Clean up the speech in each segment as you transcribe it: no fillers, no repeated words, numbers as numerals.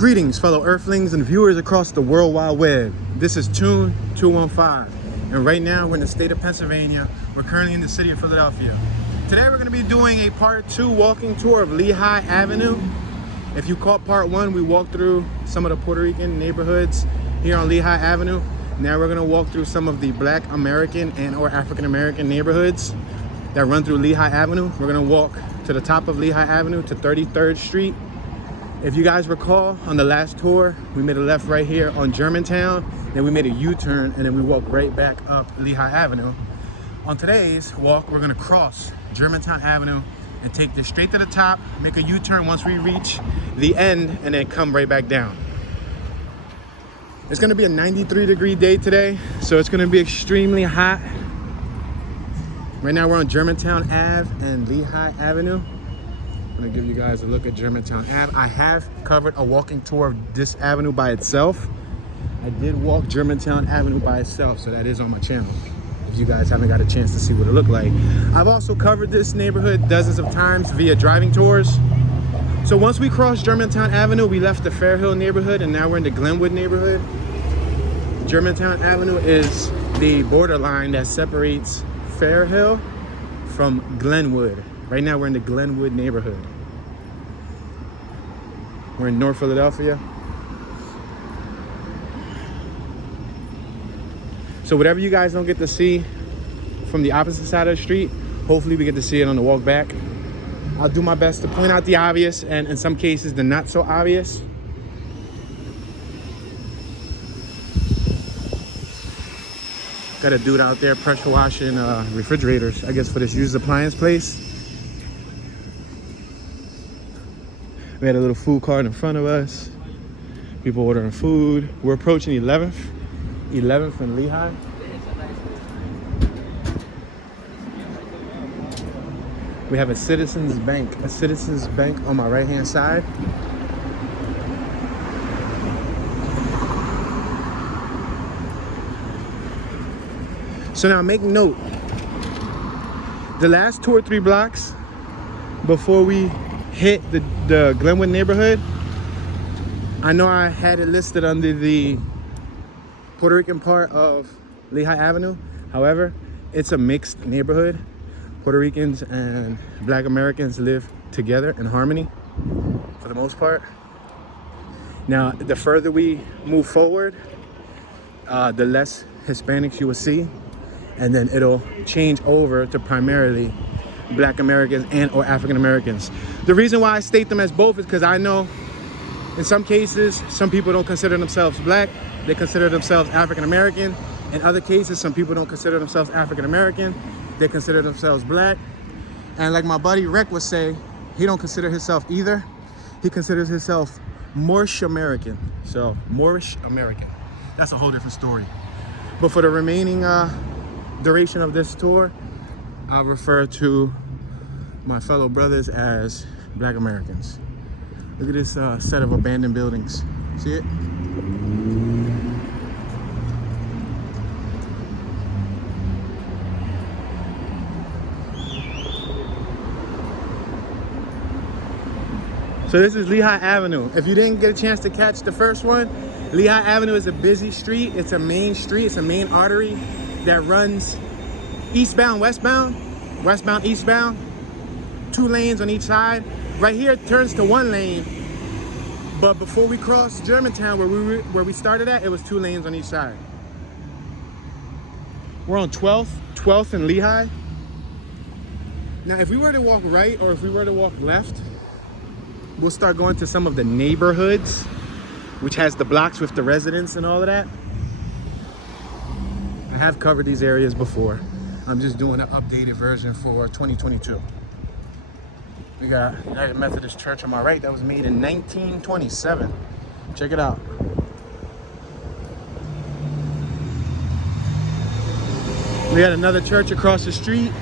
Greetings, fellow Earthlings and viewers across the World Wide Web. This is Tune 215, and right now we're in the state of Pennsylvania. We're currently in the city of Philadelphia. Today we're going to be doing a part 2 walking tour of Lehigh Avenue. If you caught part 1, we walked through some of the Puerto Rican neighborhoods here on Lehigh Avenue. Now we're going to walk through some of the Black American and or African American neighborhoods that run through Lehigh Avenue. We're going to walk to the top of Lehigh Avenue to 33rd Street. If you guys recall, on the last tour, we made a left right here on Germantown, then we made a U-turn, and then we walked right back up Lehigh Avenue. On today's walk, we're gonna cross Germantown Avenue and take this straight to the top, make a U-turn once we reach the end, and then come right back down. It's gonna be a 93-degree day today, so it's gonna be extremely hot. Right now we're on Germantown Ave and Lehigh Avenue. I'm gonna give you guys a look at Germantown Ave. I have covered a walking tour of this avenue by itself. I did walk Germantown Avenue by itself, so that is on my channel if you guys haven't got a chance to see what it looked like. I've also covered this neighborhood dozens of times via driving tours. So once we crossed Germantown Avenue, we left the Fairhill neighborhood and now we're in the Glenwood neighborhood. Germantown Avenue is the borderline that separates Fairhill from Glenwood. Right now we're in the Glenwood neighborhood. We're in North Philadelphia. So whatever you guys don't get to see from the opposite side of the street, hopefully we get to see it on the walk back. I'll do my best to point out the obvious and in some cases the not so obvious. Got a dude out there pressure washing refrigerators, I guess for this used appliance place. We had a little food cart in front of us. People ordering food. We're approaching 11th and Lehigh. We have a Citizens Bank on my right-hand side. So now make note, the last 2 or 3 blocks before we hit the Glenwood neighborhood, I know I had it listed under the Puerto Rican part of Lehigh Avenue. However, it's a mixed neighborhood. Puerto Ricans and Black Americans live together in harmony for the most part. Now, the further we move forward, the less Hispanics you will see, and then it'll change over to primarily Black Americans and or African Americans. The reason why I state them as both is because I know in some cases, some people don't consider themselves Black, they consider themselves African American. In other cases, some people don't consider themselves African American, they consider themselves Black. And like my buddy Rick would say, he don't consider himself either. He considers himself Moorish American. So Moorish American, that's a whole different story. But for the remaining duration of this tour, I'll refer to my fellow brothers as Black Americans. Look at this set of abandoned buildings. See it? So this is Lehigh Avenue. If you didn't get a chance to catch the first one, Lehigh Avenue is a busy street. It's a main street. It's a main artery that runs eastbound, westbound, westbound, eastbound, 2 lanes on each side. Right here it turns to 1 lane, but before we crossed Germantown, where we started at, it was 2 lanes on each side. We're on 12th and Lehigh. Now, if we were to walk right or if we were to walk left, we'll start going to some of the neighborhoods, which has the blocks with the residents and all of that. I have covered these areas before. I'm just doing an updated version for 2022. We got United Methodist Church on my right that was made in 1927. Check it out. We had another church across the street,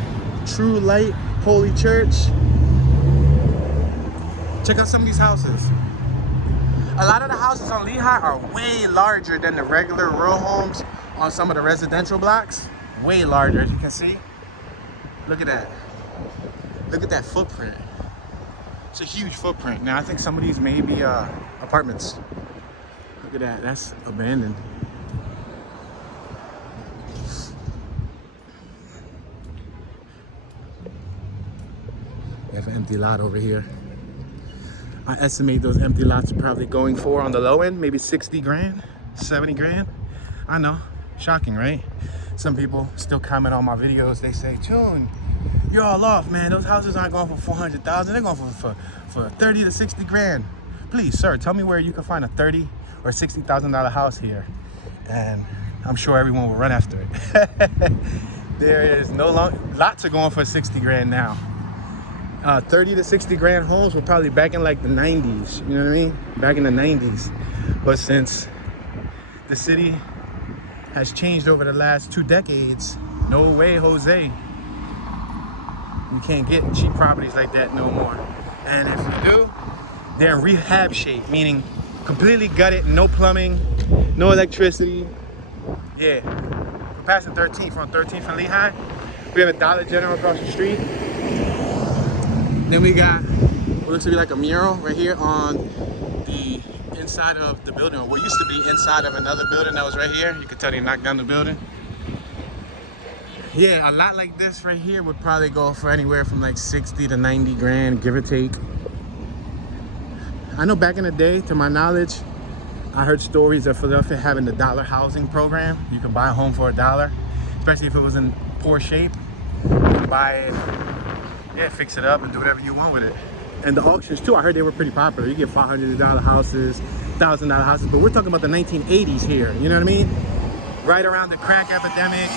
True Light Holy Church. Check out some of these houses. A lot of the houses on Lehigh are way larger than the regular row homes on some of the residential blocks. Way larger, as you can see. Look at that. Look at that footprint. It's a huge footprint. Now I think some of these may be apartments. Look at that, that's abandoned. We have an empty lot over here. I estimate those empty lots are probably going for, on the low end, maybe 60 grand, 70 grand. I know, shocking, right? Some people still comment on my videos. They say, Tune, you're all off, man. Those houses aren't going for 400,000. They're going for 30 to 60 grand. Please, sir, tell me where you can find a 30 or $60,000 house here. And I'm sure everyone will run after it. There is no long, lots are going for 60 grand now. 30 to 60 grand homes were probably back in like the 90s, you know what I mean? Back in the 90s. But since the city has changed over the last 2 decades, no way, Jose. You can't get cheap properties like that no more. And if you do, they're in rehab shape, meaning completely gutted, no plumbing, no electricity. Yeah, we're passing 13th, from 13th and Lehigh. We have a Dollar General across the street. Then we got what looks to be like a mural right here on the inside of the building, or what used to be inside of another building that was right here. You can tell they knocked down the building. Yeah, a lot like this right here would probably go for anywhere from like 60 to 90 grand, give or take. I know back in the day, to my knowledge, I heard stories of Philadelphia having the dollar housing program. You can buy a home for $1, especially if it was in poor shape. You can buy it, yeah, fix it up and do whatever you want with it. And the auctions too, I heard they were pretty popular. You get $500 houses, $1,000 houses, but we're talking about the 1980s here, you know what I mean? Right around the crack epidemic.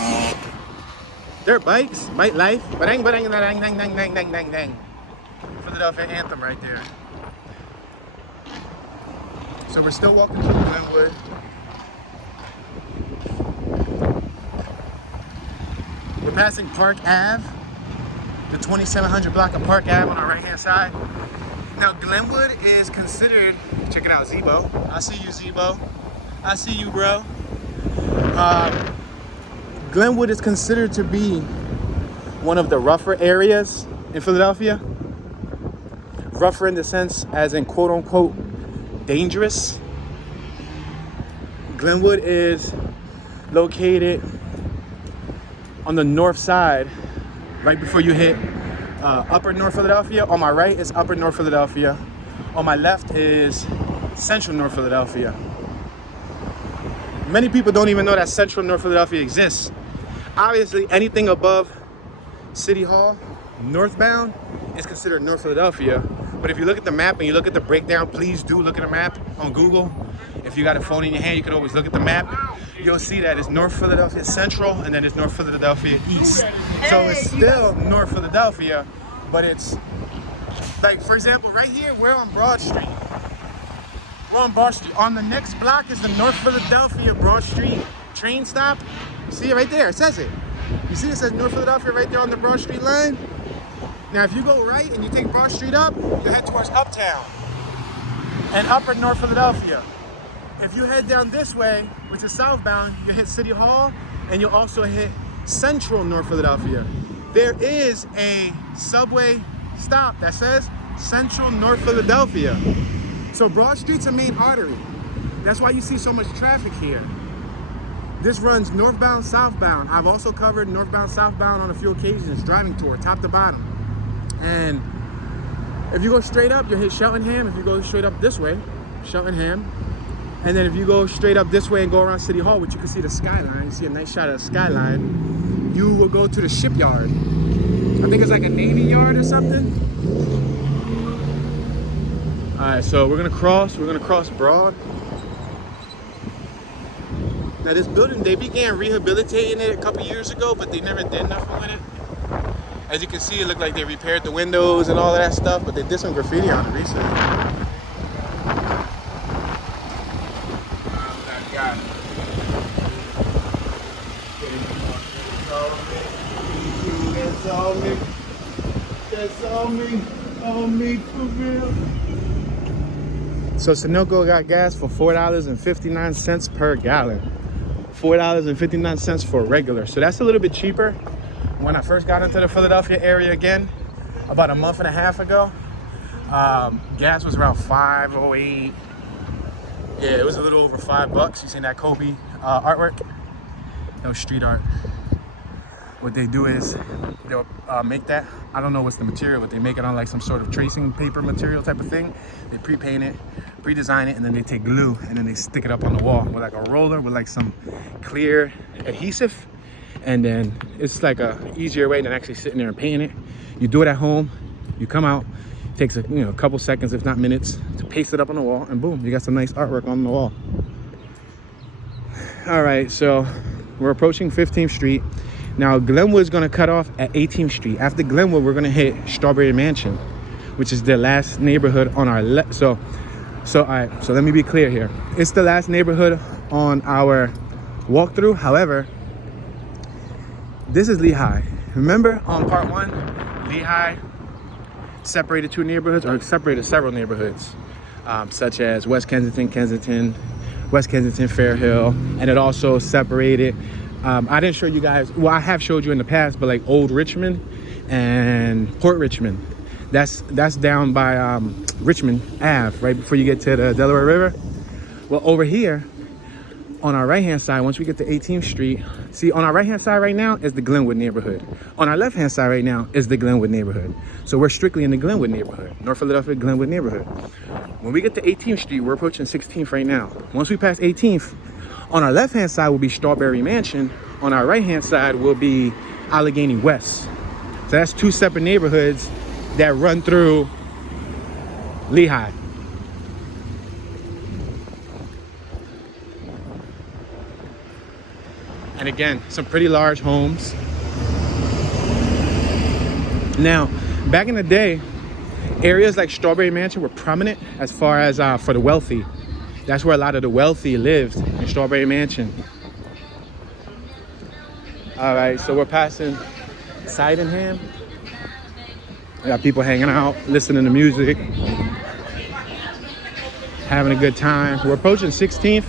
Their bikes, bike life, ba-dang, ba-dang, ba-dang, dang, dang, dang, dang, dang, dang. Philadelphia anthem right there. So we're still walking through Glenwood. We're passing Park Ave, the 2700 block of Park Ave on our right hand side. Now Glenwood is considered, check it out, Zebo. I see you, Zebo. I see you, bro. Glenwood is considered to be one of the rougher areas in Philadelphia. Rougher in the sense as in quote unquote dangerous. Glenwood is located on the north side, right before you hit upper North Philadelphia. On my right is upper North Philadelphia. On my left is central North Philadelphia. Many people don't even know that central North Philadelphia exists. Obviously, anything above City Hall, northbound, is considered North Philadelphia. But if you look at the map and you look at the breakdown, please do look at the map on Google. If you got a phone in your hand, you can always look at the map. You'll see that it's North Philadelphia Central and then it's North Philadelphia East. So it's still North Philadelphia, but it's like, for example, right here, we're on Broad Street. We're on Broad Street. On the next block is the North Philadelphia Broad Street train stop. See it right there, it says it. You see it says North Philadelphia right there on the Broad Street line? Now if you go right and you take Broad Street up, you head towards Uptown and upper North Philadelphia. If you head down this way, which is southbound, you hit City Hall and you'll also hit central North Philadelphia. There is a subway stop that says Central North Philadelphia. So Broad Street's a main artery. That's why you see so much traffic here. This runs northbound, southbound. I've also covered northbound, southbound on a few occasions, driving tour, top to bottom. And if you go straight up, you'll hit Cheltenham. If you go straight up this way, Cheltenham. And then if you go straight up this way and go around City Hall, which you can see the skyline, you see a nice shot of the skyline, you will go to the shipyard. I think it's like a Navy yard or something. All right, so we're gonna cross Broad. Now this building, they began rehabilitating it a couple years ago, but they never did nothing with it. As you can see, it looked like they repaired the windows and all of that stuff, but they did some graffiti on it recently. That's on me for real. So Sunoco got gas for $4.59 per gallon. $4.59 for regular. So that's a little bit cheaper. When I first got into the Philadelphia area again, about a month and a half ago, Gas was around $5.08. Yeah, it was a little over $5. You seen that Kobe artwork? That was street art. What they do is they'll make that. I don't know what's the material, but they make it on like some sort of tracing paper material type of thing. They pre-paint it, pre-design it, and then they take glue and then they stick it up on the wall with like a roller with like some clear adhesive. And then it's like a easier way than actually sitting there and painting it. You do it at home, you come out, it takes a couple seconds, if not minutes, to paste it up on the wall, and boom, you got some nice artwork on the wall. All right, so we're approaching 15th Street. Now Glenwood's gonna cut off at 18th Street. After Glenwood, we're gonna hit Strawberry Mansion, which is the last neighborhood on our left. So all right, so let me be clear here. It's the last neighborhood on our walkthrough. However, this is Lehigh. Remember on part 1, Lehigh separated two neighborhoods, or separated several neighborhoods, such as West Kensington, West Kensington, Fairhill, and it also separated, I didn't show you guys, well, I have showed you in the past, but like Old Richmond and Port Richmond. That's down by Richmond Ave, right before you get to the Delaware River. Well, over here, on our right-hand side, once we get to 18th Street, see, on our right-hand side right now is the Glenwood neighborhood. On our left-hand side right now is the Glenwood neighborhood. So we're strictly in the Glenwood neighborhood, North Philadelphia Glenwood neighborhood. When we get to 18th Street, we're approaching 16th right now. Once we pass 18th, on our left-hand side will be Strawberry Mansion. On our right-hand side will be Allegheny West. So that's two separate neighborhoods that run through Lehigh. And again, some pretty large homes. Now, back in the day, areas like Strawberry Mansion were prominent as far as for the wealthy. That's where a lot of the wealthy lived, in Strawberry Mansion. All right, so we're passing Sydenham. We got people hanging out, listening to music, having a good time. We're approaching 16th.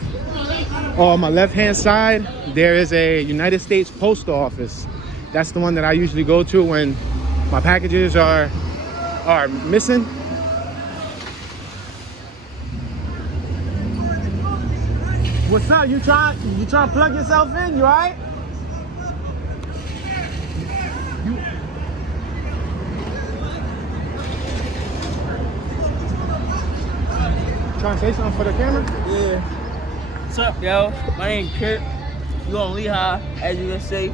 On my left-hand side, there is a United States Post Office. That's the one that I usually go to when my packages are missing. What's up? You trying to plug yourself in? You all right? Trying to say something for the camera? Yeah. What's up, yo? My name's Kurt. You on Lehigh, as you can see.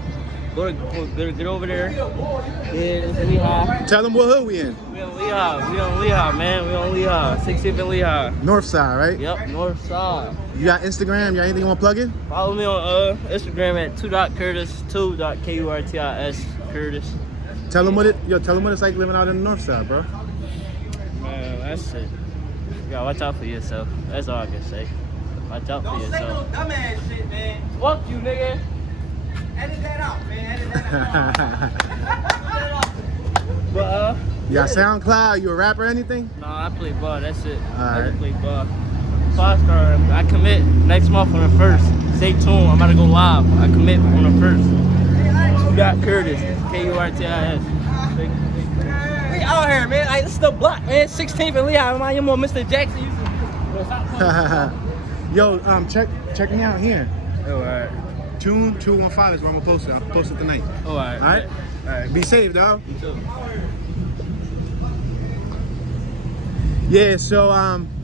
Get over there. Yeah, it's Lehigh. Tell them what hood we in. We on Lehigh. We on Lehigh, man. We on Lehigh. 16th and Lehigh. North side, right? Yep, north side. You got Instagram? You got anything you want to plug in? Follow me on Instagram at 2.curtis, 2.kurtis Curtis. Tell them what it's like living out in the north side, bro. Man, that's it. You gotta watch out for yourself. That's all I can say. Watch out for yourself. Don't say no dumbass shit, man. Fuck you, nigga. Edit that out, man. Edit that out. But You got SoundCloud? You a rapper or anything? nah, I play ball. That's it. I Alright. just play ball. 5-star. I commit next month on the 1st. Stay tuned. I'm about to go live. I commit on the 1st. You got Curtis. Kurtis. We out here, man. Like, this is the block, man. 16th and Lehigh. Man, you're more Mr. Jackson. Yo, check me out here. Alright. Tune 215 is where I'm gonna post it. I'll post it tonight. Alright. Alright? Alright. Be safe, dog. You too. Yeah, so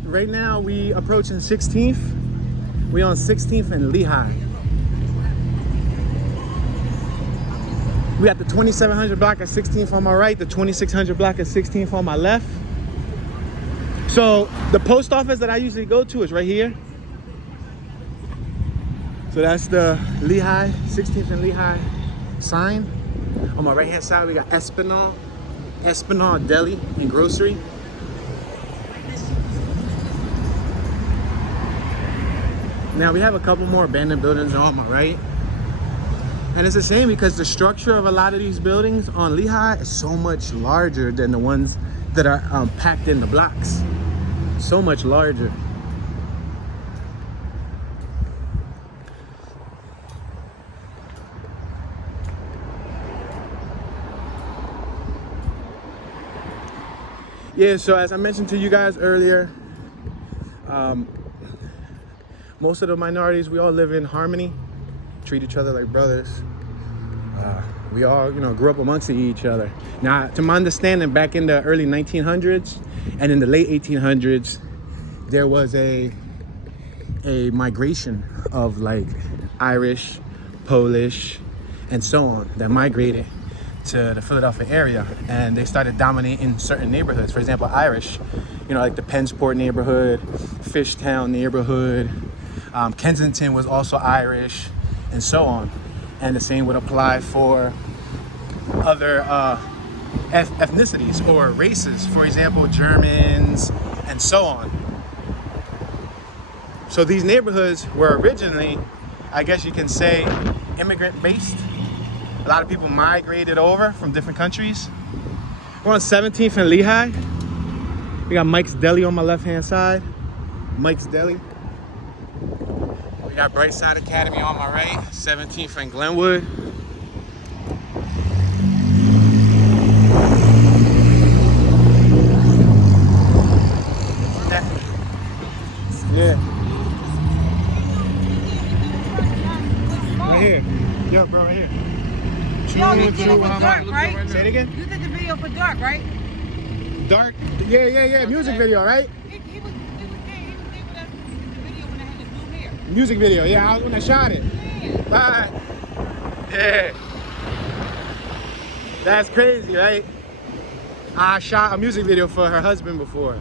right now we approaching 16th. We on 16th and Lehigh. We got the 2700 block at 16th on my right, the 2600 block at 16th on my left. So the post office that I usually go to is right here. So that's the Lehigh, 16th and Lehigh sign. On my right hand side, we got Espinal Deli and Grocery. Now we have a couple more abandoned buildings on my right. And it's a shame because the structure of a lot of these buildings on Lehigh is so much larger than the ones that are packed in the blocks. So much larger. Yeah, so as I mentioned to you guys earlier, most of the minorities, we all live in harmony, treat each other like brothers. We all, grew up amongst each other. Now, to my understanding, back in the early 1900s and in the late 1800s, there was a migration of like Irish, Polish, and so on that migrated to the Philadelphia area, and they started dominating certain neighborhoods. For example, Irish, like the Pennsport neighborhood, Fishtown neighborhood, Kensington was also Irish, and so on. And the same would apply for other ethnicities or races, for example, Germans, and so on. So these neighborhoods were originally, I guess you can say, immigrant-based. A lot of people migrated over from different countries. We're on 17th and Lehigh. We got Mike's Deli on my left-hand side. Mike's Deli. We got Brightside Academy on my right. 17th and Glenwood. Yeah. Right here. Yeah, bro, right here. Yo, you did it for Dark, right? Say it again? You did the video for Dark, right? Dark? Yeah. Music video, right? He was there with us in the video when I had the blue hair. Music video, yeah, I was when I shot it. Yeah. Bye. Yeah. That's crazy, right? I shot a music video for her husband before.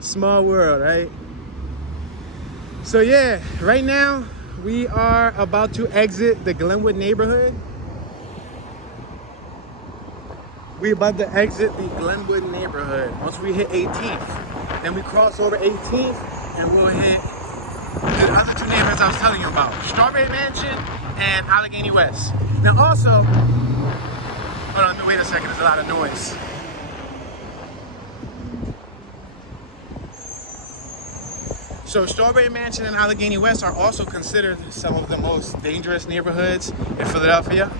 Small world, right? So yeah, right now we are about to exit the Glenwood neighborhood. We're about to exit the Glenwood neighborhood. Once we hit 18th, then we cross over 18th and we'll hit the other two neighborhoods I was telling you about, Strawberry Mansion and Allegheny West. Now also, hold on, wait a second, there's a lot of noise. So Strawberry Mansion and Allegheny West are also considered some of the most dangerous neighborhoods in Philadelphia.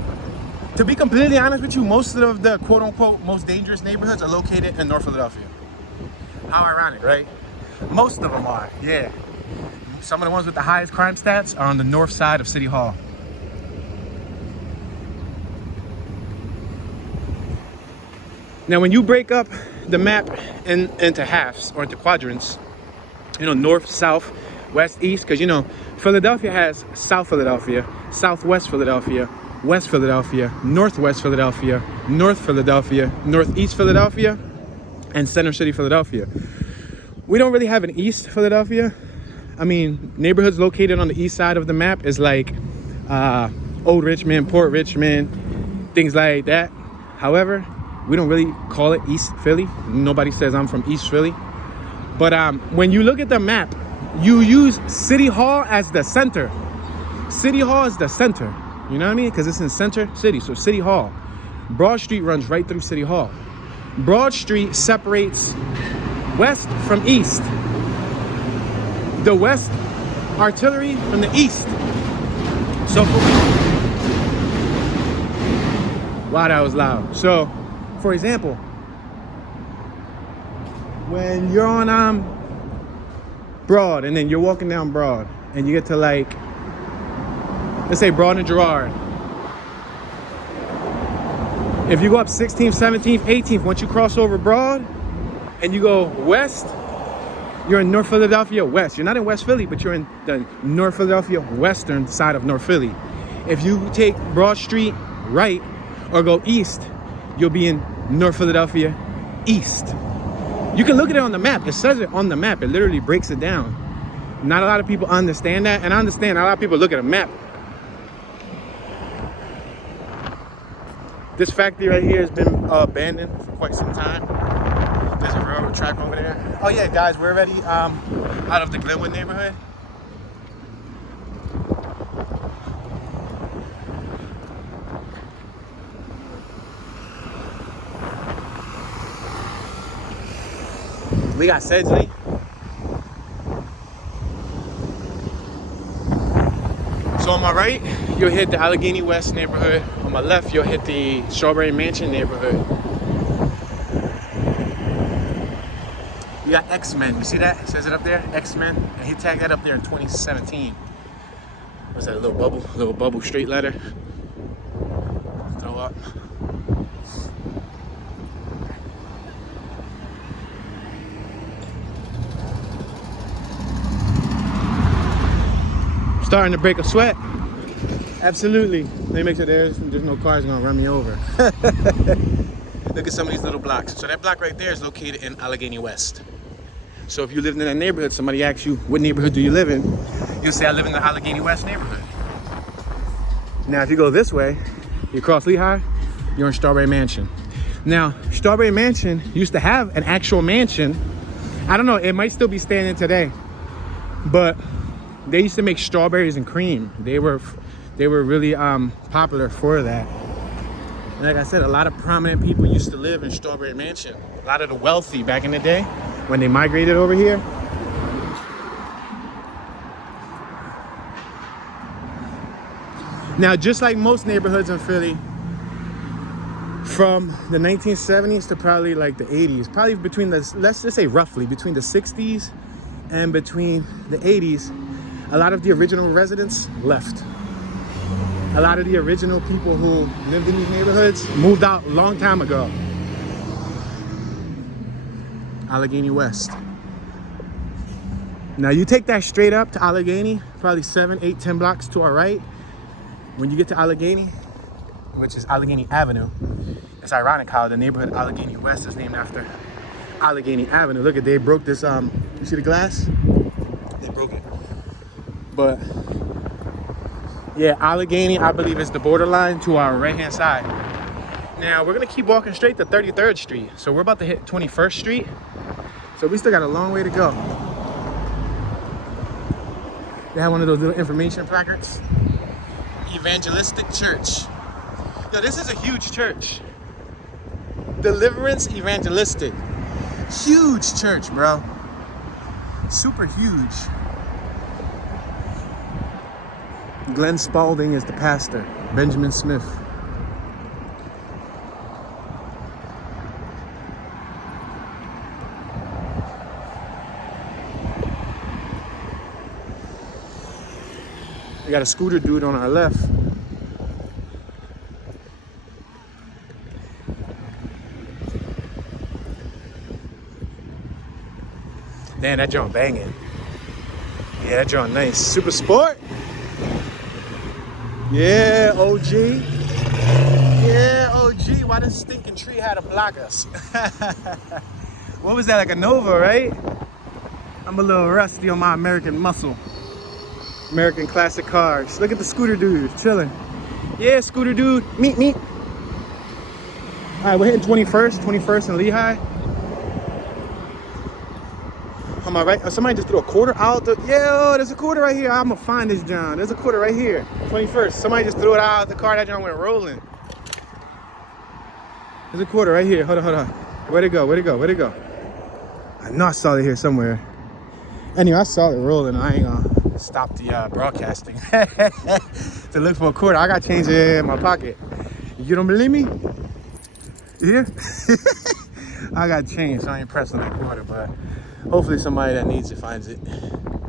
To be completely honest with you, most of the quote-unquote most dangerous neighborhoods are located in North Philadelphia. How ironic, right? Most of them are, yeah. Some of the ones with the highest crime stats are on the north side of City Hall. Now, when you break up the map into halves or into quadrants, north, south, west, east, because Philadelphia has South Philadelphia, Southwest Philadelphia, West Philadelphia, Northwest Philadelphia, North Philadelphia, Northeast Philadelphia, and Center City Philadelphia. We don't really have an East Philadelphia. I mean, neighborhoods located on the east side of the map is like Old Richmond, Port Richmond, things like that. However, we don't really call it East Philly. Nobody says I'm from East Philly. But when you look at the map, you use City Hall as the center. City Hall is the center. You know what I mean? Because it's in Center City, so City Hall. Broad Street runs right through City Hall. Broad Street separates west from east. The West Artillery from the east. So, wow, that was loud. So, for example, when you're on Broad and then you're walking down Broad and you get to let's say Broad and Girard. If you go up 16th, 17th, 18th, once you cross over Broad and you go west, you're in North Philadelphia West. You're not in West Philly, but you're in the North Philadelphia western side of North Philly. If you take Broad Street right or go east, you'll be in North Philadelphia East. You can look at it on the map. It says it on the map. It literally breaks it down. Not a lot of people understand that, and I understand a lot of people look at a map. This factory right here has been abandoned for quite some time. There's a railroad track over there. Oh yeah, guys, we're already out of the Glenwood neighborhood. We got Sedgley. So on my right, you'll hit the Allegheny West neighborhood. On my left, you'll hit the Strawberry Mansion neighborhood. We got X-Men. You see that? It says it up there, X-Men. And he tagged that up there in 2017. What's that, a little bubble? A little bubble straight letter. Throw up. Starting to break a sweat. Absolutely. Let me make sure there's no cars gonna run me over. Look at some of these little blocks. So that block right there is located in Allegheny West. So if you lived in that neighborhood, somebody asks you, what neighborhood do you live in? You'll say, I live in the Allegheny West neighborhood. Now, if you go this way, you cross Lehigh, you're in Strawberry Mansion. Now, Strawberry Mansion used to have an actual mansion. I don't know, it might still be standing today, but they used to make strawberries and cream. They were really popular for that. And like I said, a lot of prominent people used to live in Strawberry Mansion. A lot of the wealthy back in the day, when they migrated over here. Now, just like most neighborhoods in Philly, from the 1970s to probably like the 80s, probably between the, let's just say roughly, between the 60s and between the 80s, a lot of the original residents left. A lot of the original people who lived in these neighborhoods moved out a long time ago. Allegheny West. Now you take that straight up to Allegheny, probably 7, 8, 10 blocks to our right. When you get to Allegheny, which is Allegheny Avenue, it's ironic how the neighborhood Allegheny West is named after Allegheny Avenue. Look at, they broke this, you see the glass? They broke it. But yeah, Allegheny, I believe, is the borderline to our right-hand side. Now we're gonna keep walking straight to 33rd Street. So we're about to hit 21st Street. So we still got a long way to go. They have one of those little information placards. Evangelistic Church. Yo, this is a huge church. Deliverance Evangelistic. Huge church, bro. Super huge. Glenn Spalding is the pastor. Benjamin Smith. We got a scooter dude on our left. Damn, that joint banging. Yeah, that joint nice. Super Sport. Yeah, OG. Yeah, OG. Why this stinking tree had to block us? What was that, like a Nova, right? I'm a little rusty on my American muscle. American classic cars. Look at the scooter dude chilling. Yeah, scooter dude. Meet. All right, we're hitting 21st and Lehigh. On my right, oh, somebody just threw a quarter out. Yo, there's a quarter right here. I'm gonna find this John. There's a quarter right here. 21st. Somebody just threw it out of the car. That John went rolling. There's a quarter right here. Hold on. Where'd it go? I know I saw it here somewhere. Anyway, I saw it rolling. I ain't gonna stop the broadcasting to look for a quarter. I got change in my pocket. You don't believe me? Yeah. I got change, so I ain't pressing that quarter, but hopefully somebody that needs it finds it.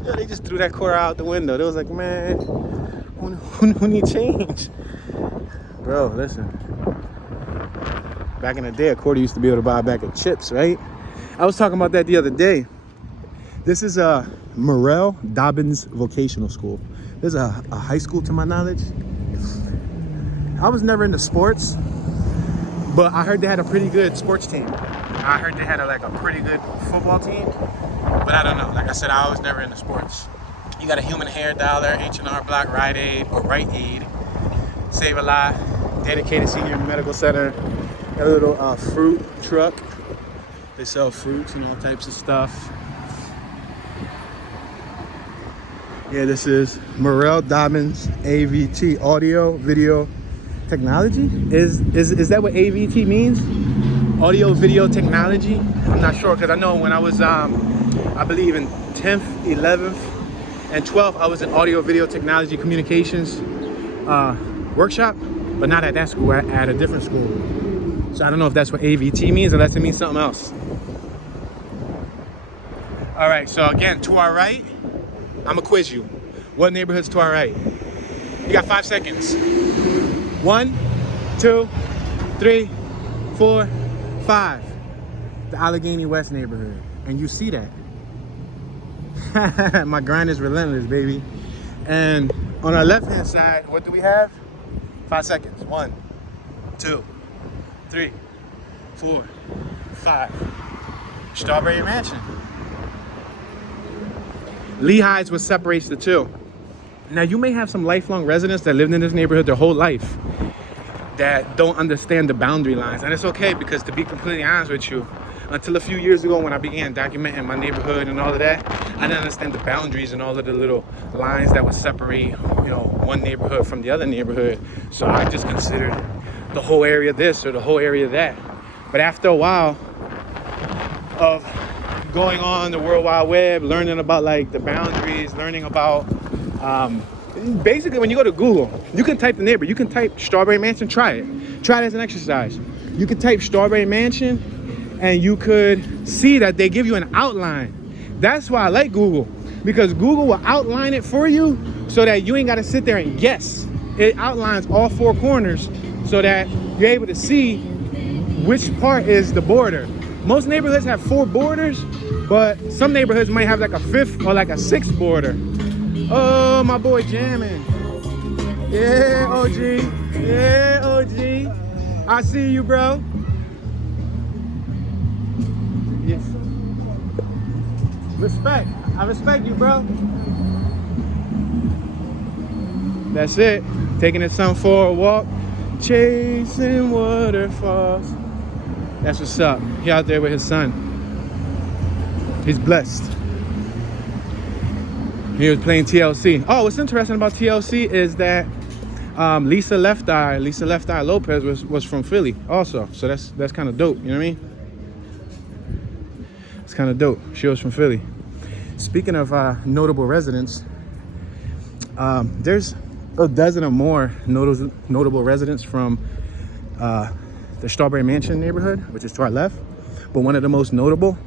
Yeah, they just threw that quarter out the window. They was like, man, who need change? Bro, listen. Back in the day, a quarter used to be able to buy a bag of chips, right? I was talking about that the other day. This is a Morrell Dobbins Vocational School. There's a high school to my knowledge. I was never into sports, but I heard they had a pretty good sports team. I heard they had a pretty good football team, but I don't know. Like I said, I was never into sports. You got a Human Hair Dollar, H&R Block, Rite Aid, Save a Lot, Dedicated Senior Medical Center, got a little fruit truck. They sell fruits and all types of stuff. Yeah, this is Morrell Dobbins AVT, Audio Video Technology. Is that what AVT means? Audio Video Technology? I'm not sure, because I know when I was, I believe in 10th, 11th, and 12th, I was in Audio Video Technology Communications workshop, but not at that school, at a different school. So I don't know if that's what AVT means, unless it means something else. All right, so again, to our right, I'm gonna quiz you. What neighborhood's to our right? You got 5 seconds. 1, 2, 3, 4, 5. The Allegheny West neighborhood. And you see that. My grind is relentless, baby. And on our left-hand side, what do we have? 5 seconds. 1, 2, 3, 4, 5. Strawberry Mansion. Lehigh is what separates the two. Now, you may have some lifelong residents that lived in this neighborhood their whole life that don't understand the boundary lines. And it's okay, because to be completely honest with you, until a few years ago when I began documenting my neighborhood and all of that, I didn't understand the boundaries and all of the little lines that would separate, you know, one neighborhood from the other neighborhood. So I just considered the whole area this or the whole area that. But after a while of going on the World Wide Web, learning about like the boundaries, learning about basically when you go to Google, you can type the neighborhood, you can type Strawberry Mansion, try it as an exercise. You can type Strawberry Mansion and you could see that they give you an outline. That's why I like Google, because Google will outline it for you so that you ain't got to sit there and guess. It outlines all 4 corners so that you're able to see which part is the border. Most neighborhoods have 4 borders, but some neighborhoods might have like a 5th or like a 6th border. Oh, my boy jamming. Yeah, OG. Yeah, OG. I see you, bro. Yes. Respect. I respect you, bro. That's it. Taking his son for a walk. Chasing waterfalls. That's what's up. He out there with his son. He's blessed. He was playing TLC. Oh, what's interesting about TLC is that Lisa Left Eye Lopez was from Philly also. So that's kind of dope, you know what I mean? It's kind of dope. She was from Philly. Speaking of notable residents, there's a dozen or more notable residents from the Strawberry Mansion neighborhood, which is to our left. But one of the most notable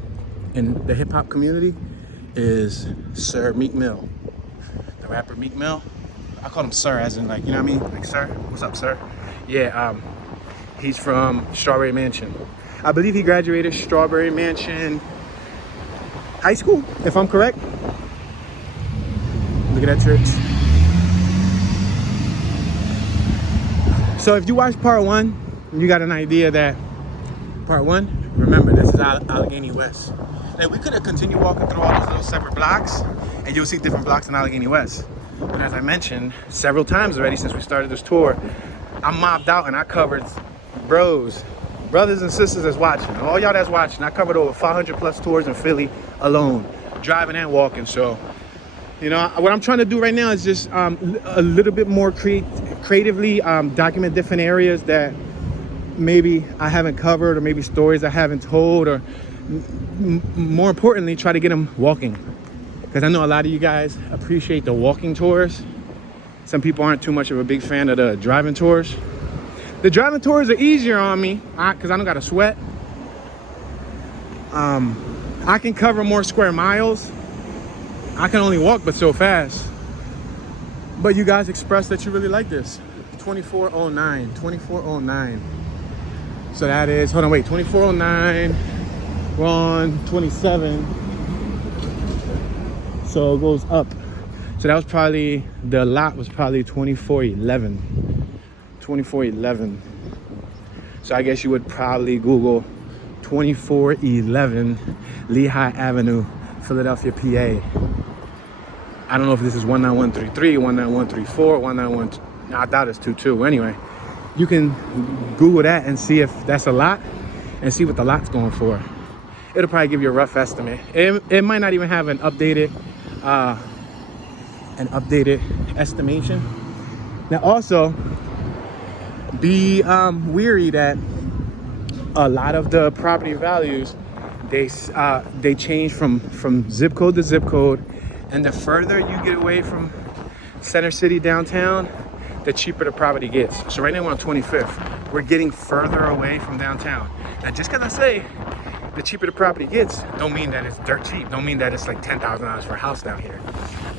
in the hip hop community is Sir Meek Mill, the rapper Meek Mill. I call him Sir, as in like, you know what I mean? Like, sir, what's up, sir? Yeah, he's from Strawberry Mansion. I believe he graduated Strawberry Mansion High School, if I'm correct. Look at that church. So if you watch part 1, you got an idea that part 1, remember, this is Allegheny West. Like, we could have continued walking through all those little separate blocks, and you'll see different blocks in Allegheny West. But as I mentioned several times already since we started this tour, I'm mobbed out and I covered brothers and sisters that's watching. All y'all that's watching, I covered over 500 plus tours in Philly alone, driving and walking. So, you know, what I'm trying to do right now is just a little bit more creatively document different areas that maybe I haven't covered, or maybe stories I haven't told, or more importantly, try to get them walking. Because I know a lot of you guys appreciate the walking tours. Some people aren't too much of a big fan of the driving tours. The driving tours are easier on me because I don't got to sweat. I can cover more square miles. I can only walk but so fast. But you guys expressed that you really like this. 2409. So that is, hold on, wait, 2409. We're on 27. So it goes up. So that was probably, the lot was probably 2411. So I guess you would probably Google 2411 Lehigh Avenue, Philadelphia, PA. I don't know if this is 19133, 19134, 191. No, I doubt it's 22. Anyway, you can Google that and see if that's a lot and see what the lot's going for. It'll probably give you a rough estimate. It might not even have an updated estimation. Now also, be weary that a lot of the property values, they change from zip code to zip code, and the further you get away from center city downtown, the cheaper the property gets. So right now we're on 25th. We're getting further away from downtown. Now just because I say the cheaper the property gets, don't mean that it's dirt cheap. Don't mean that it's like $10,000 for a house down here.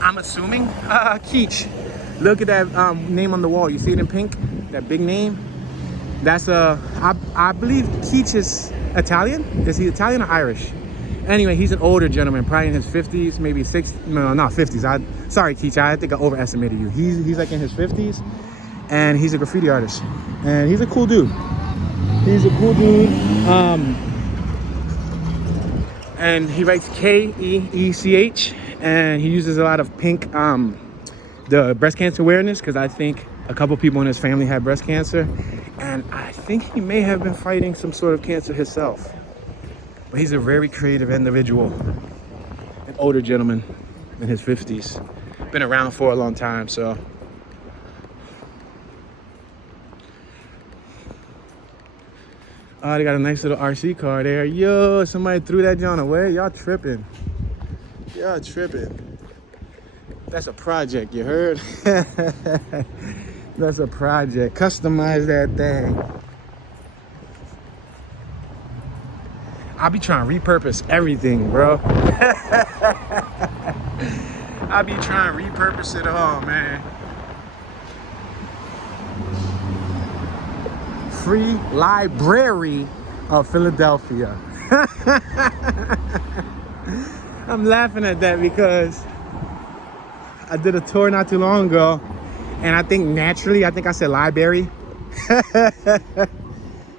I'm assuming Keach. Look at that name on the wall. You see it in pink? That big name? That's I believe Keach is Italian. Is he Italian or Irish? Anyway, he's an older gentleman, probably in his 50s, maybe 60s. No, not 50s. Sorry, Keach. I think I overestimated you. He's like in his 50s, and he's a graffiti artist, and he's a cool dude. He's a cool dude. And he writes Keech, and he uses a lot of pink, the breast cancer awareness, because I think a couple people in his family had breast cancer, and I think he may have been fighting some sort of cancer himself. But he's a very creative individual, an older gentleman in his 50s, been around for a long time. So oh, they got a nice little RC car there. Yo, somebody threw that John away. Y'all tripping. Y'all tripping. That's a project, you heard? That's a project. Customize that thing. I be trying to repurpose everything, bro. I be trying to repurpose it all, man. Free Library of Philadelphia. I'm laughing at that because I did a tour not too long ago, and I think naturally, I said library.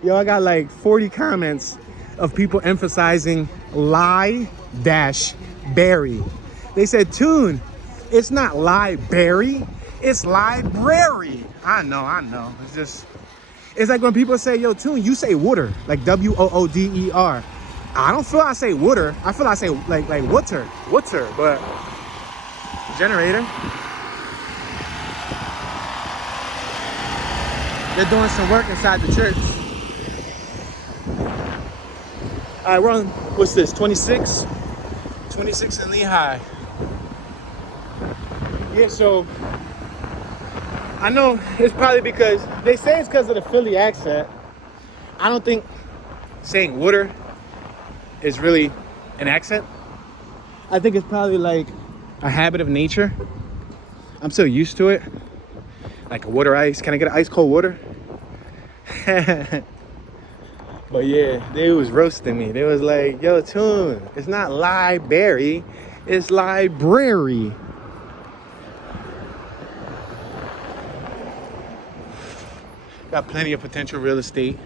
Yo, I got like 40 comments of people emphasizing lie-berry. They said, Tune, it's not library, it's library. I know. It's just, it's like when people say, yo, Tune, you say water, like W-O-O-D-E-R. I don't feel I say water. I feel I say like water, but generator. They're doing some work inside the church. All right, we're on, what's this, 26? 26 in Lehigh. Yeah, so I know it's probably because, they say it's because of the Philly accent. I don't think saying water is really an accent. I think it's probably like a habit of nature. I'm so used to it. Like a water ice. Can I get an ice cold water? But yeah, they was roasting me. They was like, yo, Tune, it's not library, it's library. Got plenty of potential real estate.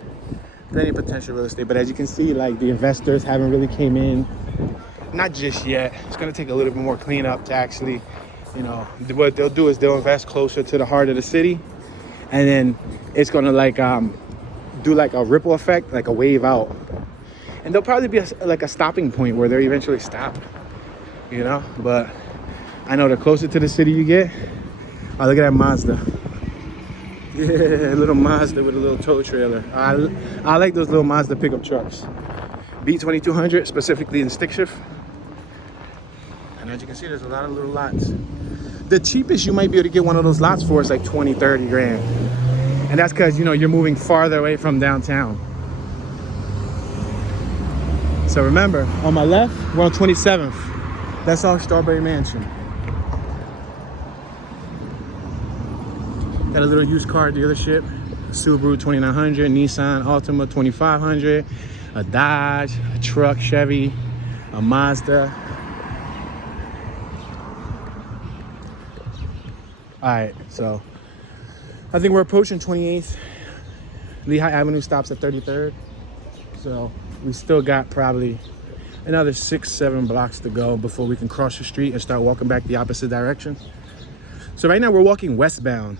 But as you can see, like the investors haven't really came in. Not just yet. It's gonna take a little bit more cleanup to actually, you know, what they'll do is they'll invest closer to the heart of the city, and then it's gonna like do like a ripple effect, like a wave out, and there'll probably be like a stopping point where they'll eventually stop, you know. But I know the closer to the city you get. Oh, look at that Mazda. Yeah, a little Mazda with a little tow trailer. I like those little Mazda pickup trucks. B2200, specifically in stick shift. And as you can see, there's a lot of little lots. The cheapest you might be able to get one of those lots for is like 20, 30 grand. And that's because, you know, you're moving farther away from downtown. So remember, on my left, we're on 27th. That's our Strawberry Mansion. Got a little used car dealership. Subaru 2900, Nissan Altima 2500, a Dodge, a truck, Chevy, a Mazda. All right, so I think we're approaching 28th. Lehigh Avenue stops at 33rd. So we still got probably another 6-7 blocks to go before we can cross the street and start walking back the opposite direction. So right now we're walking westbound.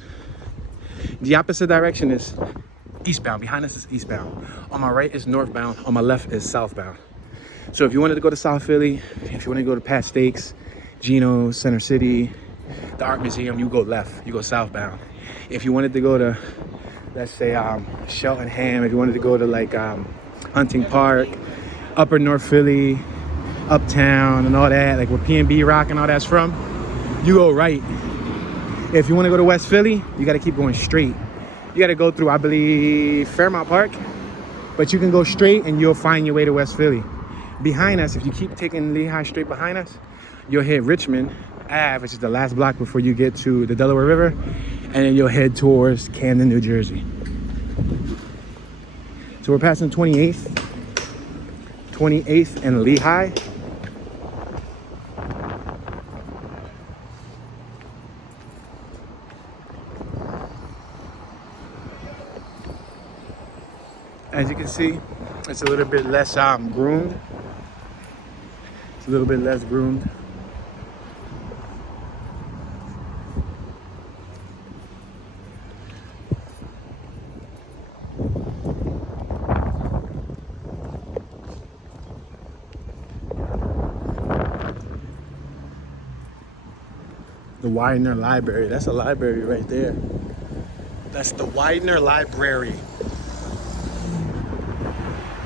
The opposite direction is eastbound. Behind us is eastbound. On my right is northbound. On my left is southbound. So if you wanted to go to South Philly, if you want to go to Pat Steaks, Geno's, Center City, the Art Museum, you go left. You go southbound. If you wanted to go to, let's say, Cheltenham, if you wanted to go to like Hunting Park, Upper North Philly, Uptown, and all that, like where P&B Rock and all that's from, you go right. If you want to go to West Philly, you got to keep going straight. You got to go through, I believe, Fairmount Park, but you can go straight and you'll find your way to West Philly. Behind us, if you keep taking Lehigh straight behind us, you'll hit Richmond Ave, which is the last block before you get to the Delaware River, and then you'll head towards Camden, New Jersey. So we're passing 28th and Lehigh. As you can see, it's a little bit less groomed. It's a little bit less groomed. The Widener Library. That's a library right there. That's the Widener Library.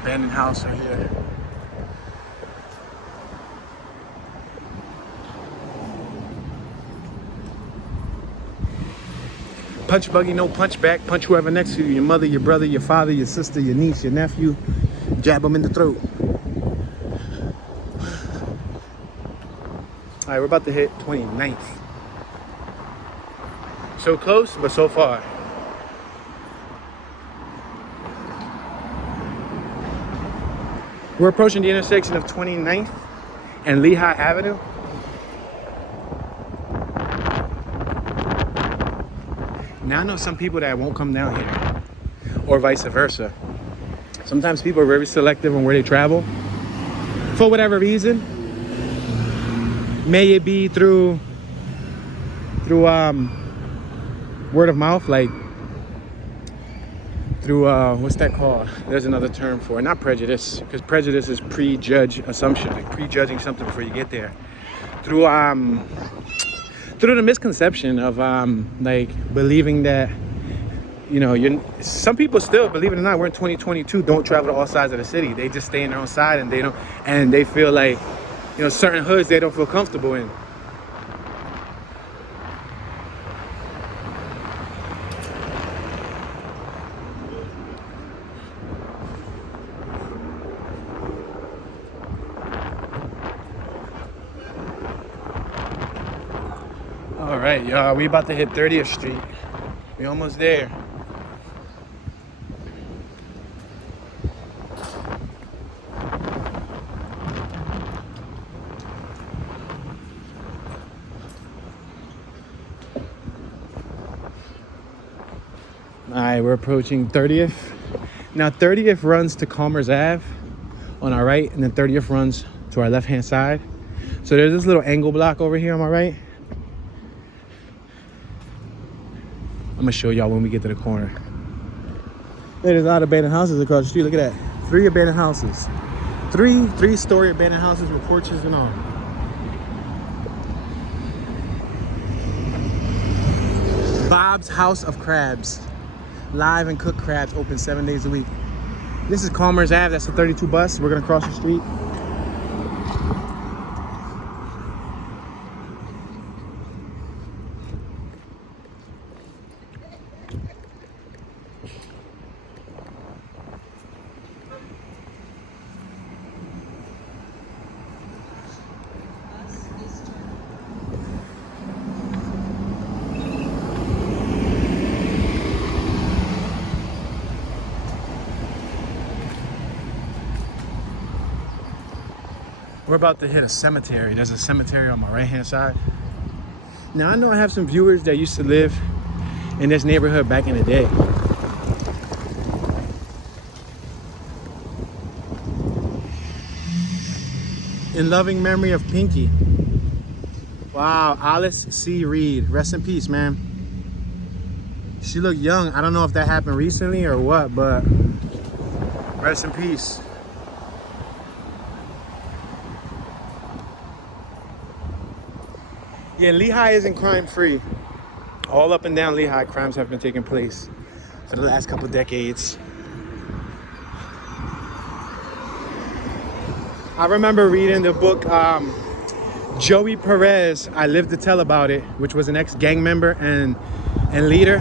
Abandoned house right here. Punch buggy, no punch back. Punch whoever next to you. Your mother, your brother, your father, your sister, your niece, your nephew. Jab them in the throat. All right, we're about to hit 29th. So close, but so far. We're approaching the intersection of 29th and Lehigh Avenue. Now I know some people that won't come down here, or vice versa. Sometimes people are very selective on where they travel for whatever reason. May it be through word of mouth, like through what's that called? There's another term for it. Not prejudice, because prejudice is prejudge assumption, like prejudging something before you get there. Through the misconception of like believing that, you know, some people still, believe it or not, we're in 2022, don't travel to all sides of the city. They just stay in their own side, and they feel like, you know, certain hoods they don't feel comfortable in. All right, y'all, we about to hit 30th Street. We almost there. All right, we're approaching 30th. Now 30th runs to Commerce Ave on our right, and then 30th runs to our left-hand side. So there's this little angle block over here on my right. I'm gonna show y'all when we get to the corner. There's a lot of abandoned houses across the street. Look at that. 3 abandoned houses. Three-story abandoned houses with porches and all. Bob's House of Crabs. Live and cooked crabs, open 7 days a week. This is Commerce Ave. That's the 32 bus. We're gonna cross the street. We're about to hit a cemetery. There's a cemetery on my right-hand side. Now, I know I have some viewers that used to live in this neighborhood back in the day. In loving memory of Pinky. Wow, Alice C. Reed. Rest in peace, man. She looked young. I don't know if that happened recently or what, but rest in peace. Yeah, Lehigh isn't crime free. All up and down Lehigh, crimes have been taking place for the last couple of decades. I remember reading the book Joey Perez, I Live to Tell About It, which was an ex-gang member and leader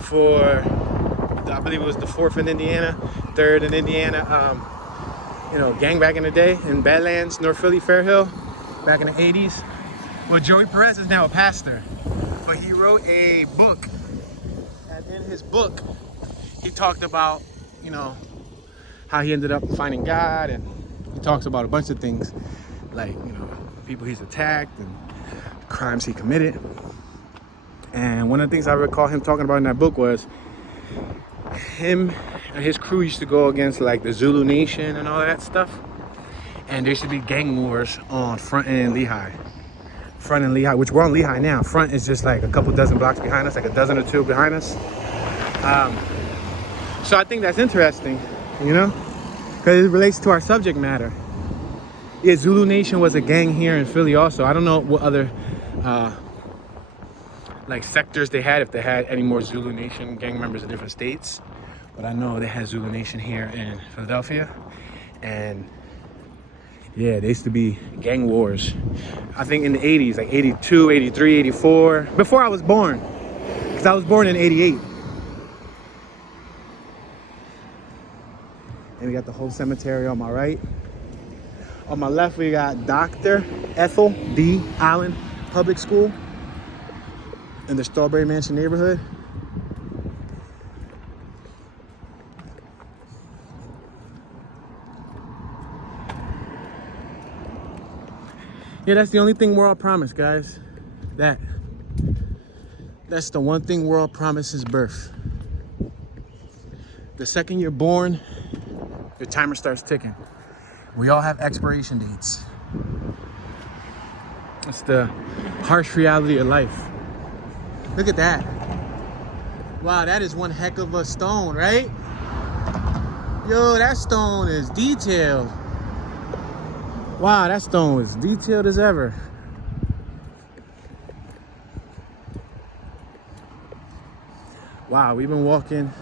for, I believe it was the 4th in Indiana, 3rd in Indiana. you know, gang back in the day in Badlands, North Philly, Fairhill, back in the 80s. Well, Joey Perez is now a pastor, but he wrote a book, and in his book, he talked about, you know, how he ended up finding God, and he talks about a bunch of things, like, you know, people he's attacked and crimes he committed. And one of the things I recall him talking about in that book was him and his crew used to go against like the Zulu Nation and all that stuff. And there used to be gang wars on Front and Lehigh. Front and Lehigh, which we're on Lehigh now. Front is just like a couple dozen blocks behind us, like a dozen or two behind us. So I think that's interesting, you know, because it relates to our subject matter. Yeah, Zulu Nation was a gang here in Philly also. I don't know what other like sectors they had, if they had any more Zulu Nation gang members in different states, but I know they had Zulu Nation here in Philadelphia. And yeah, there used to be gang wars, I think in the 80s, like 82, 83, 84, before I was born, because I was born in 88. And we got the whole cemetery on my right. On my left, we got Dr. Ethel D. Allen Public School in the Strawberry Mansion neighborhood. Yeah, that's the only thing we're all promised, guys. That's the one thing we're all promised is birth. The second you're born, your timer starts ticking. We all have expiration dates. It's the harsh reality of life. Look at that. Wow, that is one heck of a stone, right? Yo, that stone is detailed. Wow, that stone was detailed as ever. Wow, we've been walking